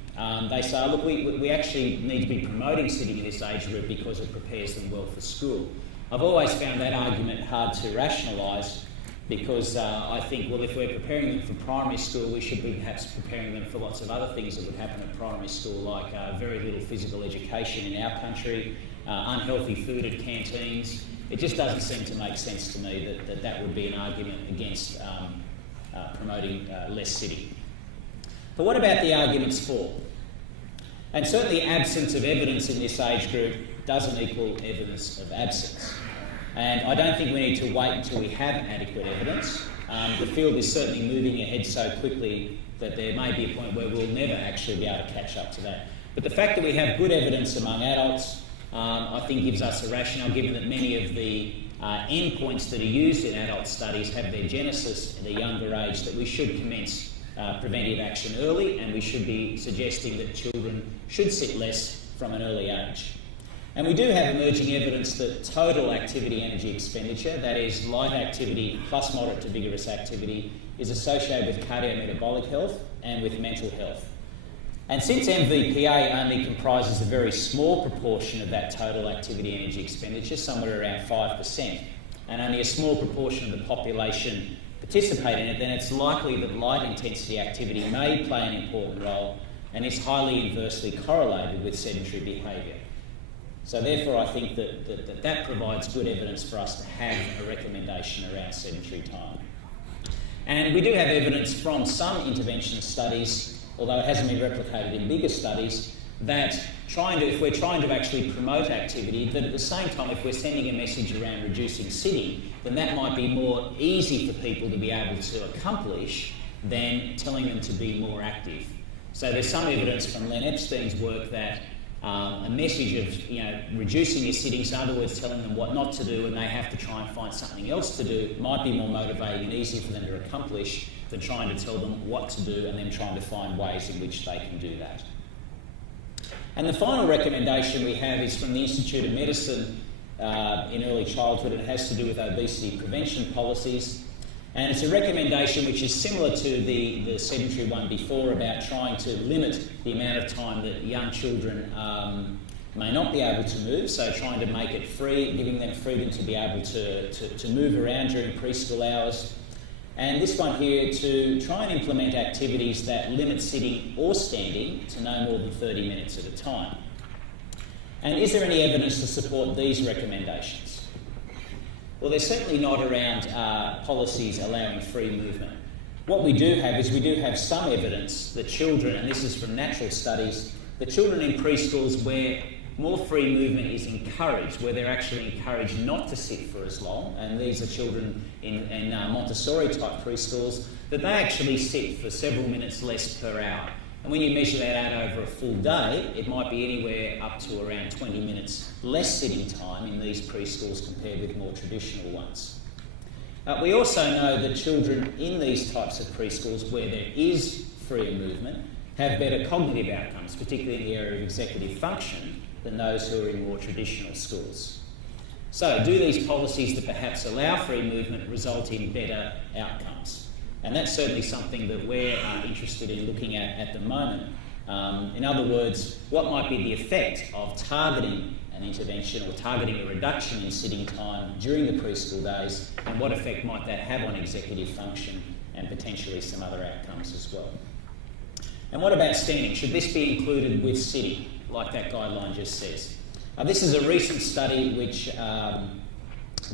they say, look, we actually need to be promoting sitting in this age group because it prepares them well for school. I've always found that argument hard to rationalise because I think, well, if we're preparing them for primary school, we should be perhaps preparing them for lots of other things that would happen at primary school, like very little physical education in our country, unhealthy food at canteens. It just doesn't seem to make sense to me that would be an argument against promoting less sitting. But what about the arguments for? And certainly absence of evidence in this age group doesn't equal evidence of absence. And I don't think we need to wait until we have adequate evidence. The field is certainly moving ahead so quickly that there may be a point where we'll never actually be able to catch up to that. But the fact that we have good evidence among adults, I think gives us a rationale, given that many of the endpoints that are used in adult studies have their genesis at a younger age, that we should commence preventive action early, and we should be suggesting that children should sit less from an early age. And we do have emerging evidence that total activity energy expenditure, that is light activity plus moderate to vigorous activity, is associated with cardiometabolic health and with mental health. And since MVPA only comprises a very small proportion of that total activity energy expenditure, somewhere around 5%, and only a small proportion of the population participate in it, then it's likely that light intensity activity may play an important role and is highly inversely correlated with sedentary behaviour. So therefore I think that provides good evidence for us to have a recommendation around sedentary time. And we do have evidence from some intervention studies, although it hasn't been replicated in bigger studies, that if we're trying to actually promote activity, that at the same time, if we're sending a message around reducing sitting, then that might be more easy for people to be able to accomplish than telling them to be more active. So there's some evidence from Len Epstein's work that a message of reducing your sitting, so in other words telling them what not to do and they have to try and find something else to do, might be more motivating and easier for them to accomplish than trying to tell them what to do and then trying to find ways in which they can do that. And the final recommendation we have is from the Institute of Medicine in early childhood. It has to do with obesity prevention policies. And it's a recommendation which is similar to the sedentary one before about trying to limit the amount of time that young children may not be able to move, so trying to make it free, giving them freedom to be able to move around during preschool hours. And this one here, to try and implement activities that limit sitting or standing to no more than 30 minutes at a time. And is there any evidence to support these recommendations? Well, there's certainly not around policies allowing free movement. What we do have is we do have some evidence that children, and this is from natural studies, that children in preschools where more free movement is encouraged, where they're actually encouraged not to sit for as long, and these are children in Montessori type preschools, that they actually sit for several minutes less per hour. And when you measure that out over a full day, it might be anywhere up to around 20 minutes less sitting time in these preschools compared with more traditional ones. We also know that children in these types of preschools where there is freer movement have better cognitive outcomes, particularly in the area of executive function, than those who are in more traditional schools. So, do these policies that perhaps allow free movement result in better outcomes? And that's certainly something that we're interested in looking at the moment. In other words, what might be the effect of targeting an intervention or targeting a reduction in sitting time during the preschool days, and what effect might that have on executive function and potentially some other outcomes as well? And what about standing? Should this be included with sitting, like that guideline just says? This is a recent study which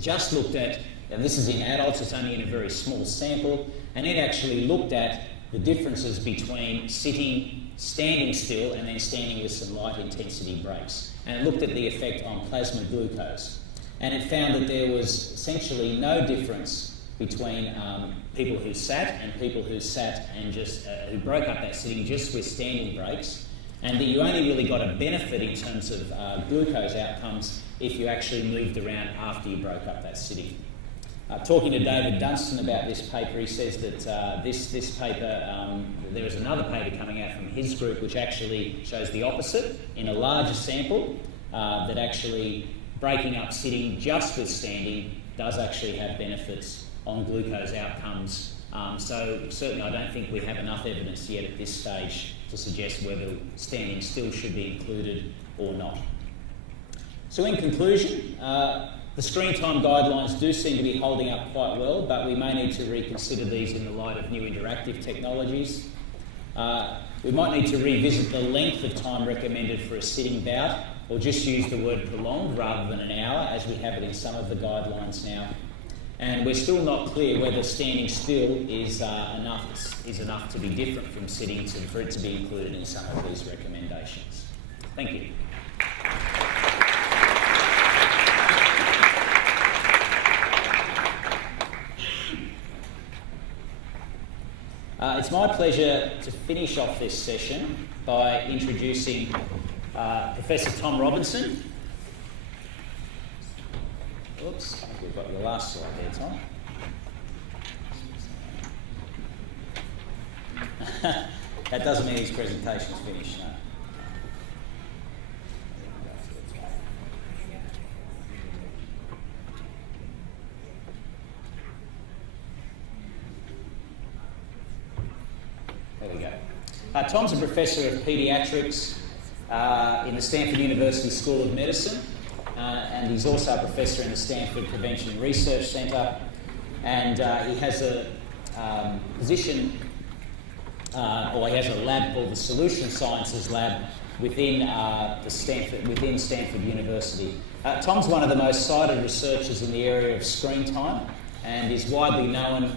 just looked at, and this is in adults, it's only in a very small sample, and it actually looked at the differences between sitting, standing still, and then standing with some light intensity breaks. And it looked at the effect on plasma glucose. And it found that there was essentially no difference between people who sat and people who sat and just who broke up that sitting just with standing breaks, and that you only really got a benefit in terms of glucose outcomes if you actually moved around after you broke up that sitting. Talking to David Dunstan about this paper, he says that this paper, there is another paper coming out from his group which actually shows the opposite in a larger sample, that actually breaking up sitting just with standing does actually have benefits on glucose outcomes. So certainly I don't think we have enough evidence yet at this stage to suggest whether standing still should be included or not. So in conclusion, the screen time guidelines do seem to be holding up quite well, but we may need to reconsider these in the light of new interactive technologies. We might need to revisit the length of time recommended for a sitting bout, or just use the word prolonged rather than an hour, as we have it in some of the guidelines now. And we're still not clear whether standing still is enough to be different from sitting for it to be included in some of these recommendations. Thank you. It's my pleasure to finish off this session by introducing Professor Tom Robinson. Oops, I think we've got your last slide there, Tom. That doesn't mean his presentation's finished, no. There we go. Tom's a professor of paediatrics in the Stanford University School of Medicine, and he's also a professor in the Stanford Prevention Research Centre, and he has a position, or he has a lab called the Solution Sciences Lab within Stanford University. Tom's one of the most cited researchers in the area of screen time, and is widely known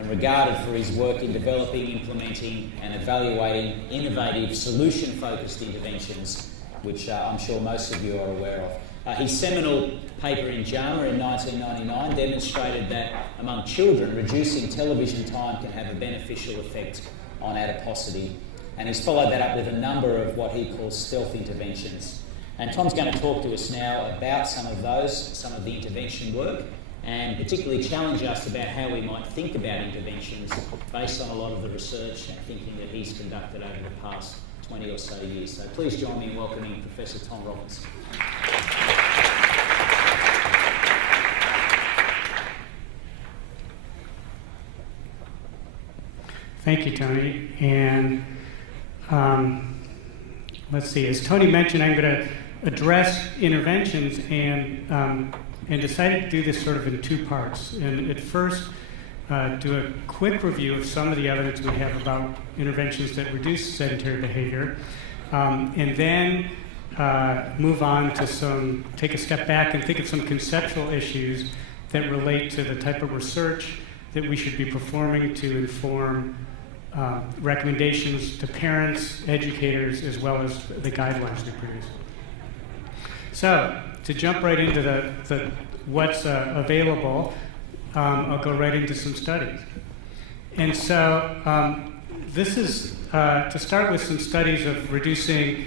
and regarded for his work in developing, implementing and evaluating innovative solution-focused interventions, which I'm sure most of you are aware of. His seminal paper in JAMA in 1999 demonstrated that among children, reducing television time can have a beneficial effect on adiposity. And he's followed that up with a number of what he calls stealth interventions. And Tom's going to talk to us now about some of those, some of the intervention work, and particularly challenge us about how we might think about interventions based on a lot of the research and thinking that he's conducted over the past 20 or so years. So please join me in welcoming Professor Tom Robinson. Thank you, Tony. And let's see, as Tony mentioned, I'm going to address interventions and decided to do this sort of in two parts. And at first, do a quick review of some of the evidence we have about interventions that reduce sedentary behavior, and then move on to take a step back and think of some conceptual issues that relate to the type of research that we should be performing to inform recommendations to parents, educators, as well as the guidelines we produce. So, to jump right into the what's available, I'll go right into some studies. And so, this is to start with some studies of reducing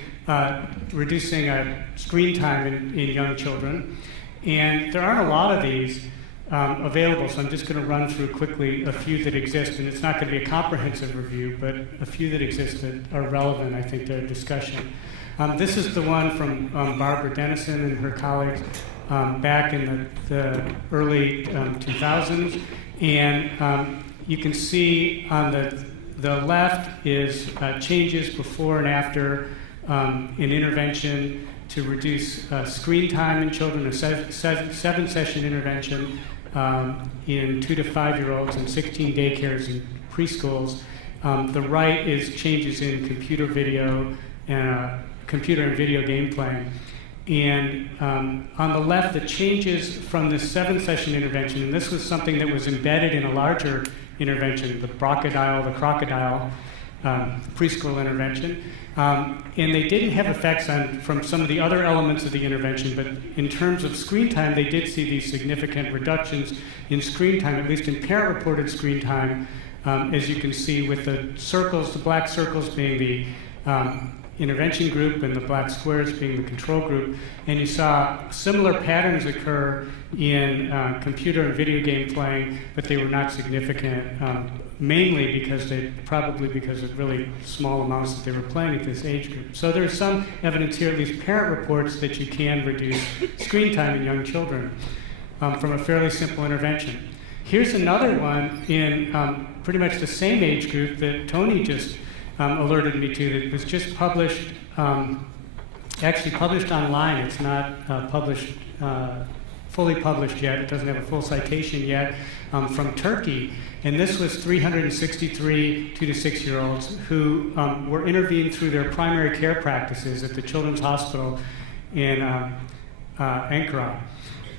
screen time in young children. And there aren't a lot of these available, so I'm just going to run through quickly a few that exist, and it's not going to be a comprehensive review, but a few that exist that are relevant, I think, to our discussion. This is the one from Barbara Dennison and her colleagues back in the early 2000s, and you can see on the left is changes before and after an intervention to reduce screen time in children, a 7-session intervention in 2 to 5-year-olds and 16 daycares and preschools. The right is changes in computer and video game playing. And on the left, the changes from the 7-session intervention, and this was something that was embedded in a larger intervention, the crocodile preschool intervention. And they didn't have effects from some of the other elements of the intervention, but in terms of screen time, they did see these significant reductions in screen time, at least in parent-reported screen time, as you can see with the black circles being the intervention group and the black squares being the control group. And you saw similar patterns occur in computer and video game playing, but they were not significant, mainly because of really small amounts that they were playing at this age group. So there's some evidence here, at least parent reports, that you can reduce screen time in young children from a fairly simple intervention. Here's another one in pretty much the same age group that Tony just alerted me to, that was just published, actually published online. It's not fully published yet. It doesn't have a full citation yet, from Turkey. And this was 363 2 to 6-year-olds who were intervened through their primary care practices at the Children's Hospital in Ankara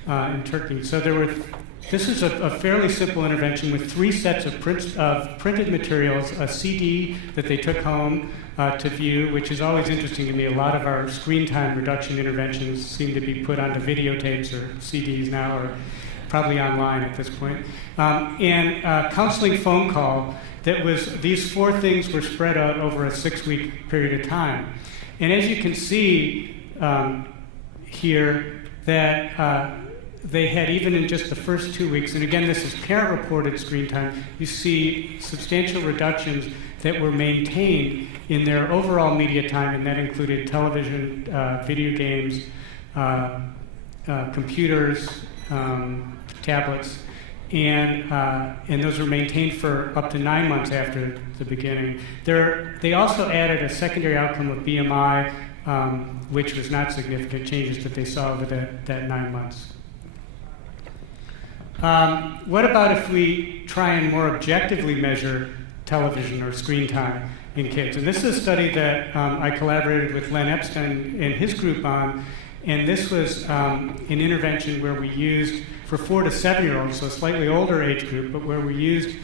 in Turkey. So this is a fairly simple intervention with 3 sets of printed materials, a CD that they took home to view, which is always interesting to me. A lot of our screen time reduction interventions seem to be put onto videotapes or CDs now, or probably online at this point. And a counseling phone call these 4 things were spread out over a 6-week period of time. And as you can see here, that they had, even in just the first 2 weeks, and again, this is parent-reported screen time, you see substantial reductions that were maintained in their overall media time, and that included television, video games, computers, tablets, and those were maintained for up to 9 months after the beginning. They also added a secondary outcome of BMI, which was not significant changes that they saw over that 9 months. What about if we try and more objectively measure television or screen time in kids? And this is a study that I collaborated with Len Epstein and his group on, and this was an intervention where we used, for 4 to 7-year-olds, so a slightly older age group, but where we used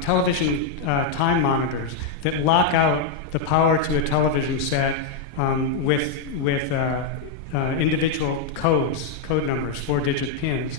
television time monitors that lock out the power to a television set with individual code numbers, 4-digit pins.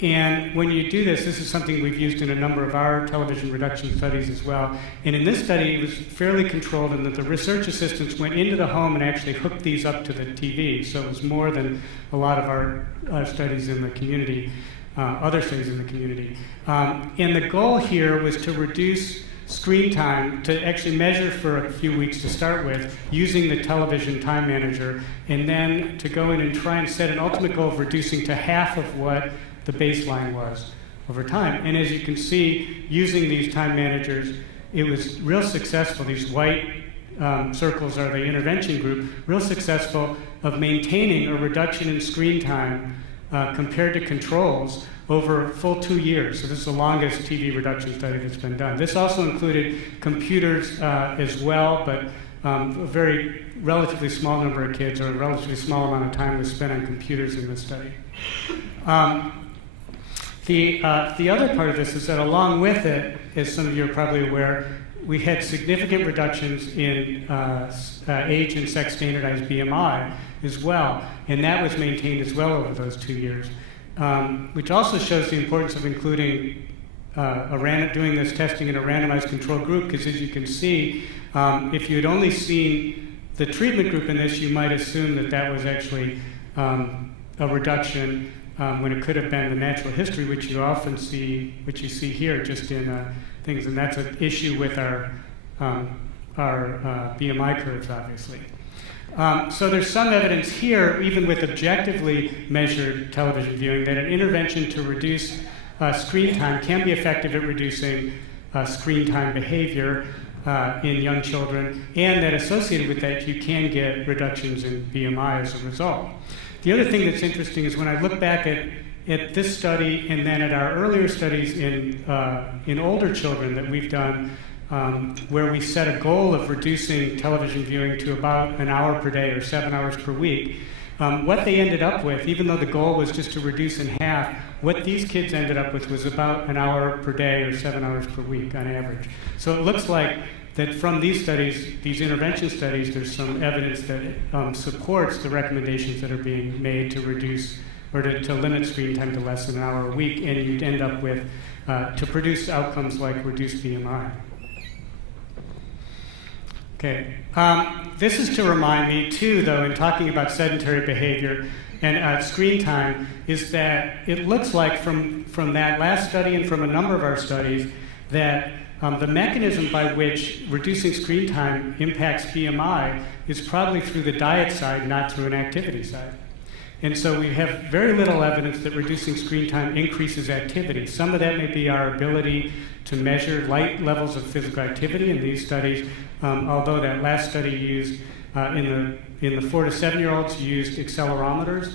And when you do this is something we've used in a number of our television reduction studies as well. And in this study, it was fairly controlled in that the research assistants went into the home and actually hooked these up to the TV. So it was more than a lot of our studies in the community, other studies in the community. And the goal here was to reduce screen time, to actually measure for a few weeks to start with, using the television time manager, and then to go in and try and set an ultimate goal of reducing to half of what the baseline was over time. And as you can see, using these time managers, it was real successful. These white circles are the intervention group, real successful of maintaining a reduction in screen time compared to controls over a full 2 years. So this is the longest TV reduction study that's been done. This also included computers as well, but a very relatively small number of kids, or a relatively small amount of time was spent on computers in this study. The other part of this is that along with it, as some of you are probably aware, we had significant reductions in age and sex standardized BMI as well, and that was maintained as well over those 2 years, which also shows the importance of including doing this testing in a randomized control group, because as you can see, if you had only seen the treatment group in this, you might assume that that was actually a reduction when it could have been the natural history, which you often see, which you see here just in things, and that's an issue with our BMI curves, obviously. So there's some evidence here, even with objectively measured television viewing, that an intervention to reduce screen time can be effective at reducing screen time behavior in young children, and that associated with that, you can get reductions in BMI as a result. The other thing that's interesting is when I look back at this study and then at our earlier studies in older children that we've done, where we set a goal of reducing television viewing to about an hour per day or 7 hours per week, what they ended up with, even though the goal was just to reduce in half, what these kids ended up with was about an hour per day or 7 hours per week on average. So it looks like that from these studies, these intervention studies, there's some evidence that supports the recommendations that are being made to reduce or to limit screen time to less than an hour a week, and you'd end up with, to produce outcomes like reduced BMI. Okay. This is to remind me, too, though, in talking about sedentary behavior and screen time, is that it looks like from that last study and from a number of our studies that the mechanism by which reducing screen time impacts BMI is probably through the diet side, not through an activity side. And so we have very little evidence that reducing screen time increases activity. Some of that may be our ability to measure light levels of physical activity in these studies, although that last study used, in the 4 to 7-year-olds, used accelerometers.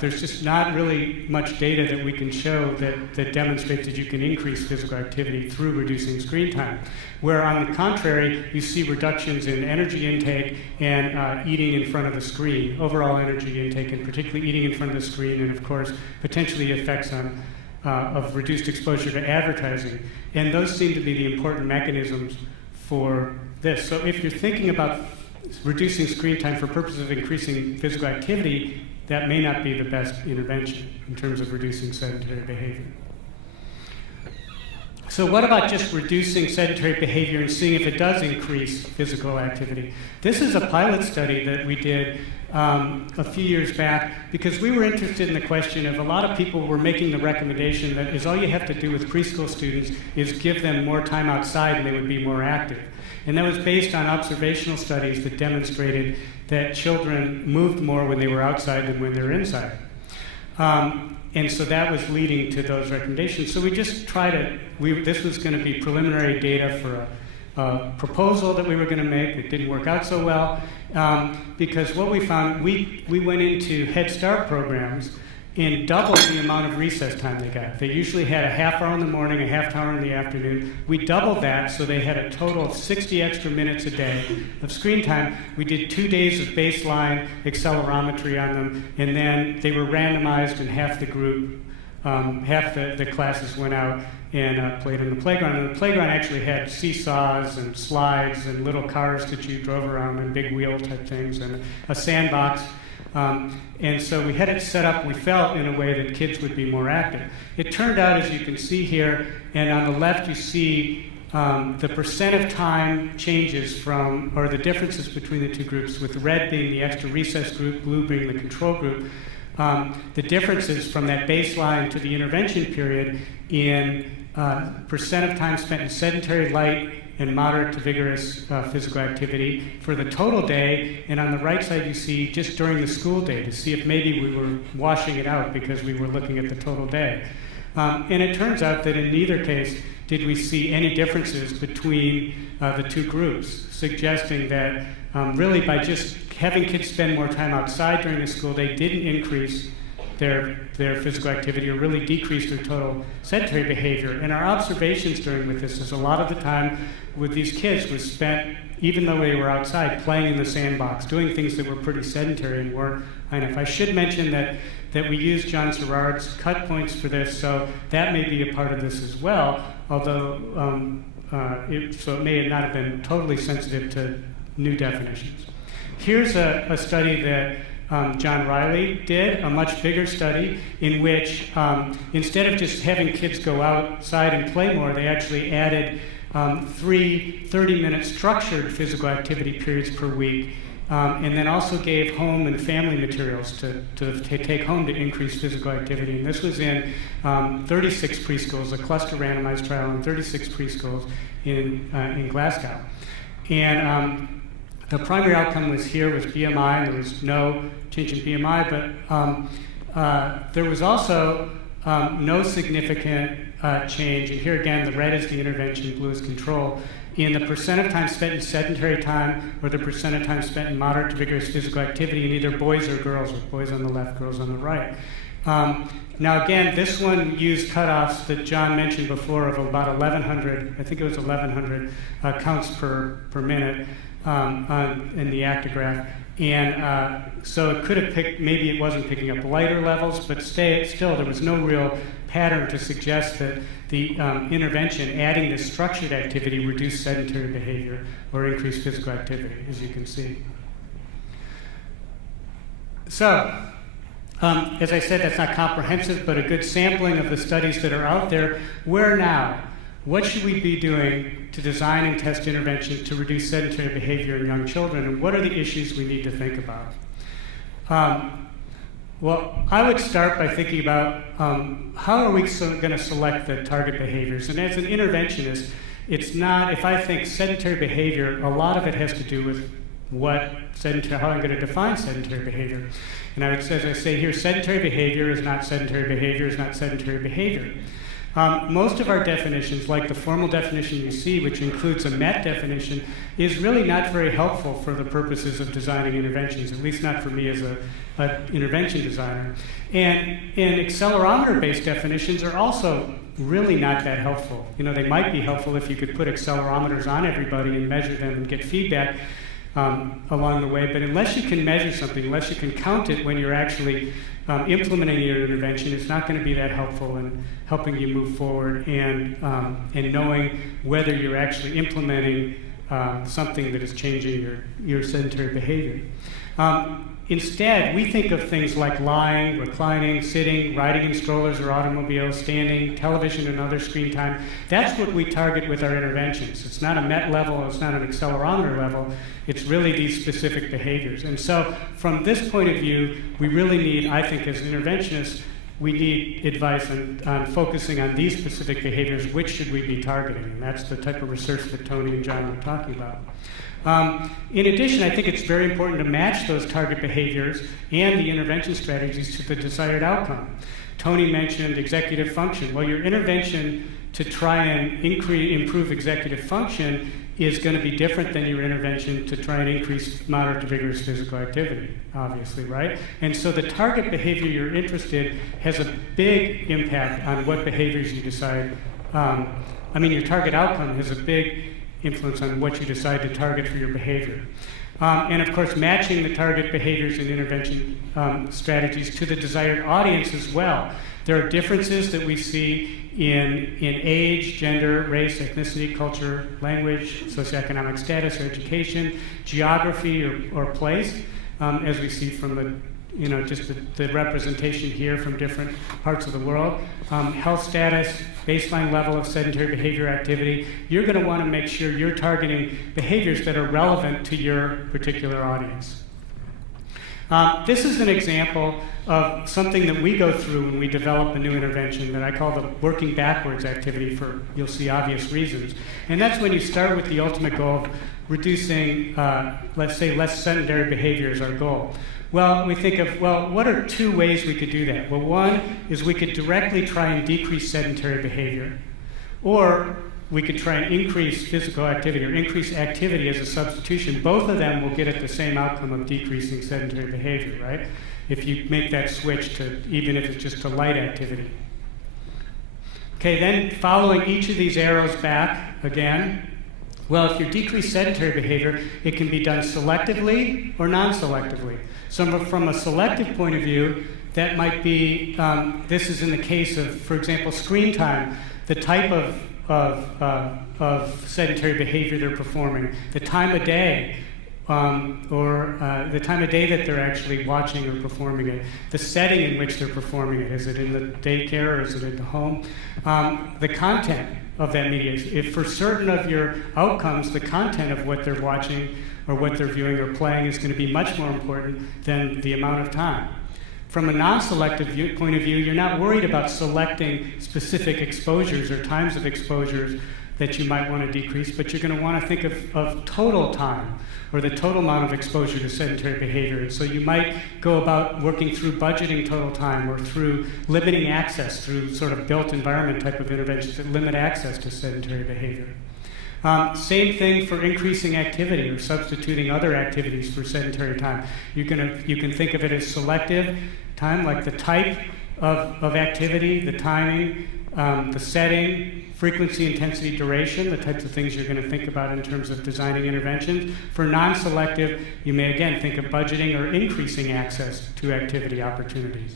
There's just not really much data that we can show that demonstrates that you can increase physical activity through reducing screen time. Where on the contrary, you see reductions in energy intake and eating in front of the screen, overall energy intake, and particularly eating in front of the screen, and of course, potentially effects of reduced exposure to advertising. And those seem to be the important mechanisms for this. So if you're thinking about reducing screen time for purposes of increasing physical activity, that may not be the best intervention in terms of reducing sedentary behavior. So what about just reducing sedentary behavior and seeing if it does increase physical activity? This is a pilot study that we did a few years back because we were interested in the question of a lot of people were making the recommendation that is all you have to do with preschool students is give them more time outside and they would be more active. And that was based on observational studies that demonstrated that children moved more when they were outside than when they were inside. And so that was leading to those recommendations. So we just tried this was going to be preliminary data for a proposal that we were going to make. It didn't work out so well because what we found, we went into Head Start programs and doubled the amount of recess time they got. They usually had a half hour in the morning, a half hour in the afternoon. We doubled that, so they had a total of 60 extra minutes a day of screen time. We did 2 days of baseline accelerometry on them, and then they were randomized, and half the group half the classes went out and played on the playground. And the playground actually had seesaws and slides and little cars that you drove around and big wheel type things and a sandbox. And so we had it set up, we felt, in a way that kids would be more active. It turned out, as you can see here, and on the left you see the percent of time changes from, or the differences between the two groups, with red being the extra recess group, blue being the control group. The differences from that baseline to the intervention period in percent of time spent in sedentary, light, and moderate to vigorous physical activity for the total day. And on the right side you see just during the school day, to see if maybe we were washing it out because we were looking at the total day. And it turns out that in neither case did we see any differences between the two groups, suggesting that really by just having kids spend more time outside during the school day didn't increase their physical activity or really decrease their total sedentary behavior. And our observations with this is a lot of the time with these kids was spent, even though they were outside, playing in the sandbox, doing things that were pretty sedentary and weren't high enough. I should mention that we used John Serrard's cut points for this, so that may be a part of this as well, although so it may not have been totally sensitive to new definitions. Here's a study that John Riley did, a much bigger study in which instead of just having kids go outside and play more, they actually added 3 30-minute structured physical activity periods per week, and then also gave home and family materials to take home to increase physical activity. And this was in 36 preschools, a cluster randomized trial in 36 preschools in Glasgow. And the primary outcome was BMI, and there was no change in BMI, but there was also no significant change, and here again the red is the intervention, blue is control, in the percent of time spent in sedentary time or the percent of time spent in moderate to vigorous physical activity in either boys or girls, with boys on the left, girls on the right. Now again, this one used cutoffs that John mentioned before of about 1,100, I think it was 1,100 counts per minute in the actigraph. And so it could have picked, maybe it wasn't picking up lighter levels, but still there was no real pattern to suggest that the intervention, adding this structured activity, reduced sedentary behavior or increased physical activity, as you can see. So, as I said, that's not comprehensive, but a good sampling of the studies that are out there. Where now? What should we be doing to design and test interventions to reduce sedentary behavior in young children, and what are the issues we need to think about? Well, I would start by thinking about how are we going to select the target behaviors. And as an interventionist, it's not, if I think sedentary behavior, a lot of it has to do with how I'm going to define sedentary behavior. And as I say here, sedentary behavior is not sedentary behavior is not sedentary behavior. Most of our definitions, like the formal definition you see, which includes a MET definition, is really not very helpful for the purposes of designing interventions, at least not for me as an intervention designer. And accelerometer-based definitions are also really not that helpful. You know, they might be helpful if you could put accelerometers on everybody and measure them and get feedback along the way, but unless you can measure something, unless you can count it when you're actually implementing your intervention, it's not going to be that helpful in helping you move forward and knowing whether you're actually implementing something that is changing your sedentary behavior. Instead, we think of things like lying, reclining, sitting, riding in strollers or automobiles, standing, television and other screen time. That's what we target with our interventions. It's not a MET level, it's not an accelerometer level, it's really these specific behaviors. And so from this point of view, we really need, I think as interventionists, we need advice on focusing on these specific behaviors. Which should we be targeting? And that's the type of research that Tony and John were talking about. In addition, I think it's very important to match those target behaviors and the intervention strategies to the desired outcome. Tony mentioned executive function. Well, your intervention to try and improve executive function is going to be different than your intervention to try and increase moderate to vigorous physical activity, obviously, right? And so the target behavior you're interested in has a big impact on what behaviors you decide. Your target outcome has a big influence on what you decide to target for your behavior. And of course, matching the target behaviors and intervention strategies to the desired audience as well. There are differences that we see in age, gender, race, ethnicity, culture, language, socioeconomic status or education, geography or place, as we see from just the representation here from different parts of the world. Health status, baseline level of sedentary behavior activity. You're going to want to make sure you're targeting behaviors that are relevant to your particular audience. This is an example of something that we go through when we develop a new intervention that I call the working backwards activity for, you'll see, obvious reasons. And that's when you start with the ultimate goal of reducing, let's say, less sedentary behavior as our goal. Well, we think of, what are two ways we could do that? Well, one is we could directly try and decrease sedentary behavior, or we could try and increase physical activity or increase activity as a substitution. Both of them will get at the same outcome of decreasing sedentary behavior, right? If you make that switch to, even if it's just to light activity. Okay, then following each of these arrows back again, well, if you decrease sedentary behavior, it can be done selectively or non-selectively. So from a selective point of view, that might be, this is in the case of, for example, screen time, the type of sedentary behavior they're performing, the time of day, or the time of day that they're actually watching or performing it, the setting in which they're performing it. Is it in the daycare or is it at the home? The content of that media. If for certain of your outcomes, the content of what they're watching or what they're viewing or playing is going to be much more important than the amount of time. From a non-selective point of view, you're not worried about selecting specific exposures or times of exposures that you might want to decrease, but you're going to want to think of total time or the total amount of exposure to sedentary behavior. And so you might go about working through budgeting total time or through limiting access through sort of built environment type of interventions that limit access to sedentary behavior. Same thing for increasing activity or substituting other activities for sedentary time. You can think of it as selective time, like the type of activity, the timing, the setting, frequency, intensity, duration, the types of things you're going to think about in terms of designing interventions. For non-selective, you may again think of budgeting or increasing access to activity opportunities,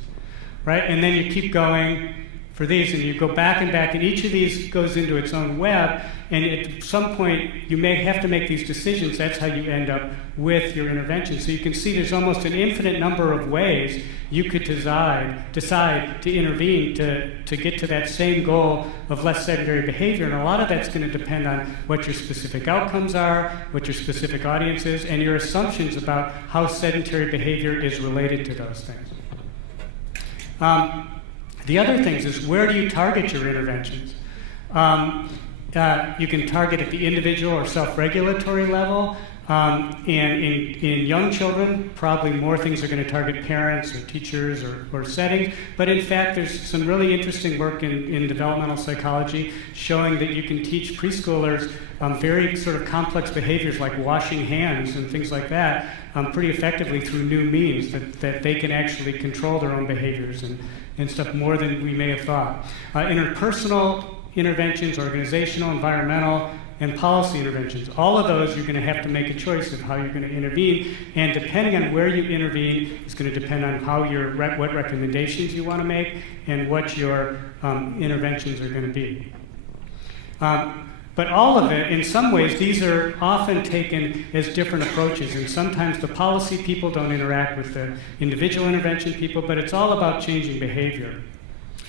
right? And then you keep going for these, and you go back and back, and each of these goes into its own web, and at some point you may have to make these decisions. That's how you end up with your intervention. So you can see there's almost an infinite number of ways you could decide to intervene to get to that same goal of less sedentary behavior, and a lot of that's going to depend on what your specific outcomes are, what your specific audience is, and your assumptions about how sedentary behavior is related to those things. The other things is, where do you target your interventions? You can target at the individual or self-regulatory level. And in young children, probably more things are going to target parents or teachers or settings. But in fact, there's some really interesting work in developmental psychology showing that you can teach preschoolers very sort of complex behaviors like washing hands and things like that pretty effectively through new means that they can actually control their own behaviors and stuff more than we may have thought. Interpersonal interventions, organizational, environmental, and policy interventions. All of those, you're going to have to make a choice of how you're going to intervene, and depending on where you intervene, it's going to depend on how what recommendations you want to make and what your interventions are going to be. But all of it, in some ways, these are often taken as different approaches, and sometimes the policy people don't interact with the individual intervention people, but it's all about changing behavior.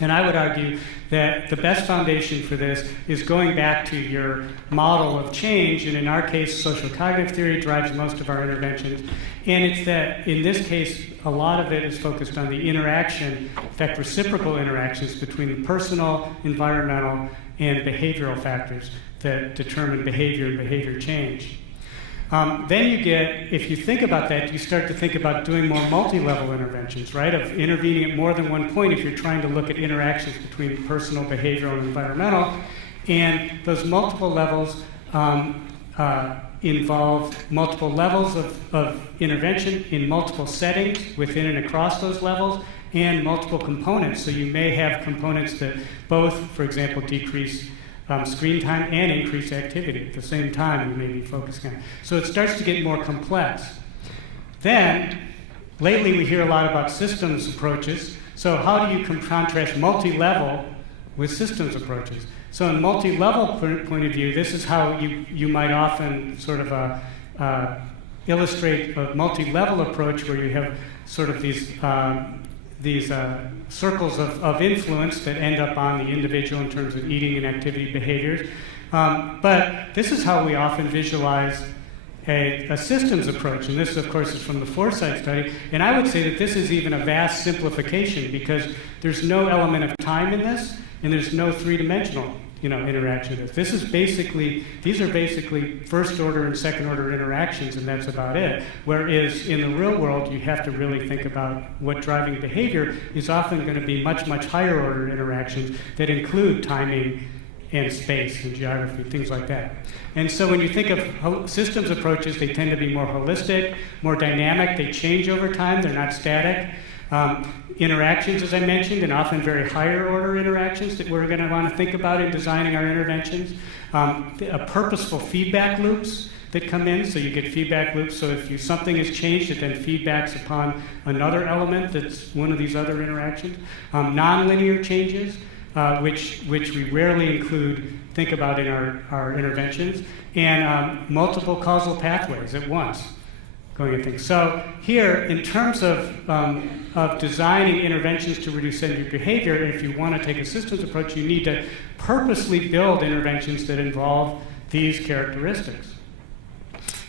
And I would argue that the best foundation for this is going back to your model of change, and in our case, social cognitive theory drives most of our interventions. And it's that, in this case, a lot of it is focused on the interaction, in fact, reciprocal interactions between the personal, environmental, and behavioral factors that determine behavior and behavior change. Then you get, if you think about that, you start to think about doing more multi-level interventions, right? Of intervening at more than one point if you're trying to look at interactions between personal, behavioral, and environmental. And those multiple levels involve multiple levels of intervention in multiple settings within and across those levels, and multiple components. So you may have components that both, for example, decrease screen time and increase activity at the same time you may be focusing on. So it starts to get more complex. Then, lately we hear a lot about systems approaches. So how do you contrast multi-level with systems approaches? So in multi-level point of view, this is how you might often sort of illustrate a multi-level approach where you have sort of these circles of influence that end up on the individual in terms of eating and activity behaviors. But this is how we often visualize a systems approach, and this, of course, is from the Foresight study. And I would say that this is even a vast simplification because there's no element of time in this, and there's no three-dimensional interaction with this. These are basically first-order and second-order interactions, and that's about it. Whereas in the real world, you have to really think about what driving behavior is often going to be much, much higher-order interactions that include timing and space and geography, things like that. And so when you think of systems approaches, they tend to be more holistic, more dynamic. They change over time. They're not static. Interactions, as I mentioned, and often very higher order interactions that we're going to want to think about in designing our interventions. Purposeful feedback loops that come in, so you get feedback loops. So if something is changed, it then feedbacks upon another element that's one of these other interactions. Nonlinear changes, which we rarely think about in our interventions, and multiple causal pathways at once. Going at things. So here, in terms of designing interventions to reduce sedentary behavior, if you want to take a systems approach, you need to purposely build interventions that involve these characteristics.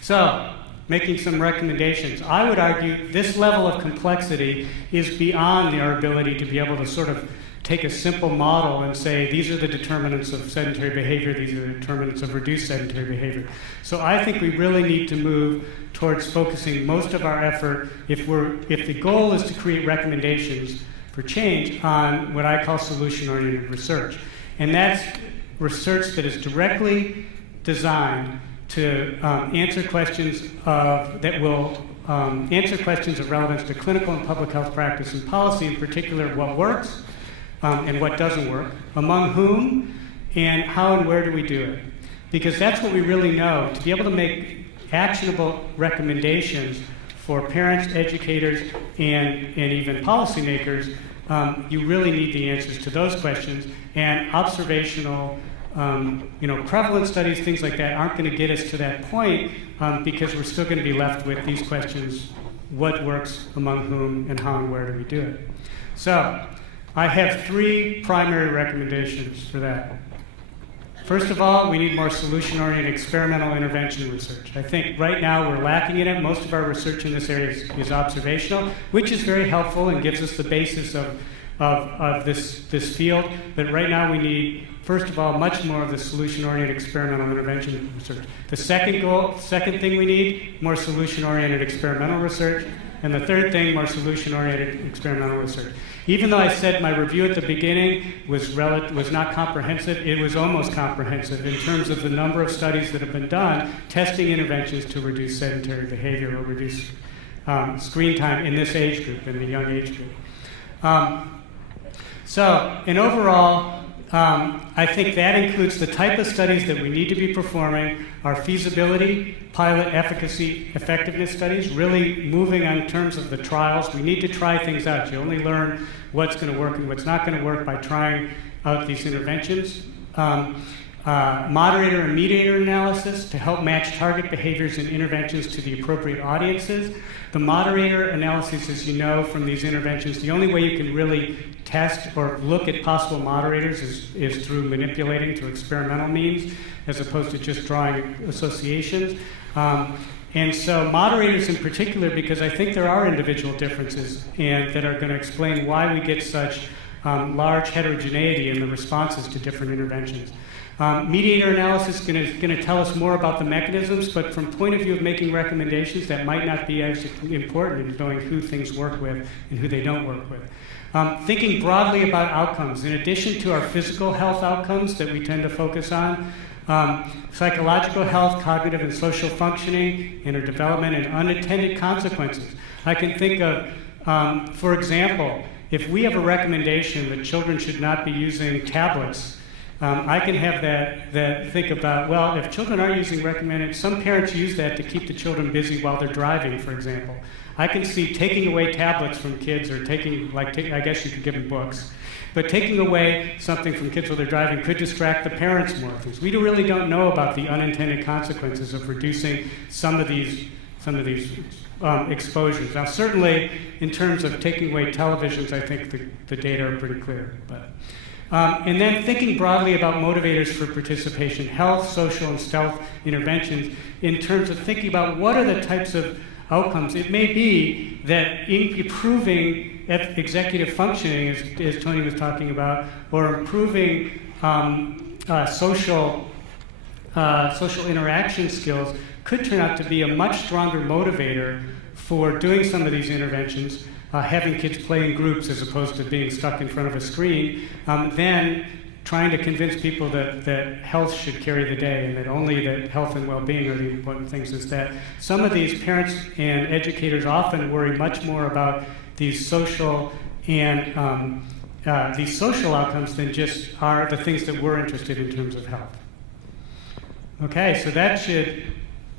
So, making some recommendations. I would argue this level of complexity is beyond our ability to be able to sort of take a simple model and say, these are the determinants of sedentary behavior, these are the determinants of reduced sedentary behavior. So I think we really need to move towards focusing most of our effort, if the goal is to create recommendations for change, on what I call solution-oriented research. And that's research that is directly designed to answer questions of relevance to clinical and public health practice and policy, in particular what works, and what doesn't work, among whom, and how and where do we do it. Because that's what we really know. To be able to make actionable recommendations for parents, educators, and even policymakers, you really need the answers to those questions. And observational, prevalence studies, things like that, aren't going to get us to that point because we're still going to be left with these questions: what works, among whom, and how and where do we do it? So, I have 3 primary recommendations for that. First of all, we need more solution-oriented experimental intervention research. I think right now we're lacking in it. Most of our research in this area is observational, which is very helpful and gives us the basis of this field. But right now we need, first of all, much more of the solution-oriented experimental intervention research. The second thing we need, more solution-oriented experimental research. And the third thing, more solution-oriented experimental research. Even though I said my review at the beginning was not comprehensive, it was almost comprehensive in terms of the number of studies that have been done testing interventions to reduce sedentary behavior or reduce screen time in this age group, in the young age group. Overall, I think that includes the type of studies that we need to be performing, our feasibility, pilot, efficacy, effectiveness studies, really moving on terms of the trials. We need to try things out. You only learn what's going to work and what's not going to work by trying out these interventions. Moderator and mediator analysis to help match target behaviors and interventions to the appropriate audiences. The moderator analysis, as you know from these interventions, the only way you can really test or look at possible moderators is through manipulating through experimental means, as opposed to just drawing associations. And so moderators in particular, because I think there are individual differences and that are going to explain why we get such large heterogeneity in the responses to different interventions. Mediator analysis is going to tell us more about the mechanisms, but from point of view of making recommendations, that might not be as important in knowing who things work with and who they don't work with. Thinking broadly about outcomes, in addition to our physical health outcomes that we tend to focus on, psychological health, cognitive and social functioning, inner development, and unintended consequences. I can think of, for example, if we have a recommendation that children should not be using tablets I can have that think about, well, if children are using recommended, some parents use that to keep the children busy while they're driving, for example. I can see taking away tablets from kids, or I guess you could give them books, but taking away something from kids while they're driving could distract the parents more. We really don't know about the unintended consequences of reducing some of these exposures. Now, certainly, in terms of taking away televisions, I think the data are pretty clear. And then thinking broadly about motivators for participation, health, social, and stealth interventions, in terms of thinking about what are the types of outcomes. It may be that improving executive functioning, as Tony was talking about, or improving social interaction skills could turn out to be a much stronger motivator for doing some of these interventions, having kids play in groups as opposed to being stuck in front of a screen, than trying to convince people that health should carry the day, and that only that health and well-being are the important things. Is that some of these parents and educators often worry much more about these social and these social outcomes than just are the things that we're interested in terms of health. Okay, so that should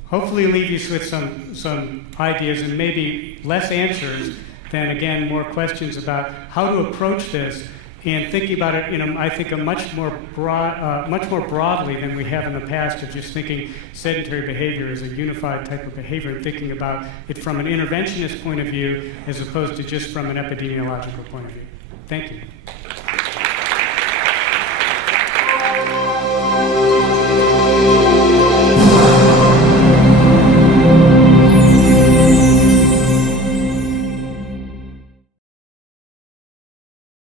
hopefully leave you with some ideas and maybe less answers than, again, more questions about how to approach this, and thinking about it in I think a much more broadly than we have in the past, of just thinking sedentary behavior as a unified type of behavior, and thinking about it from an interventionist point of view as opposed to just from an epidemiological point of view. Thank you.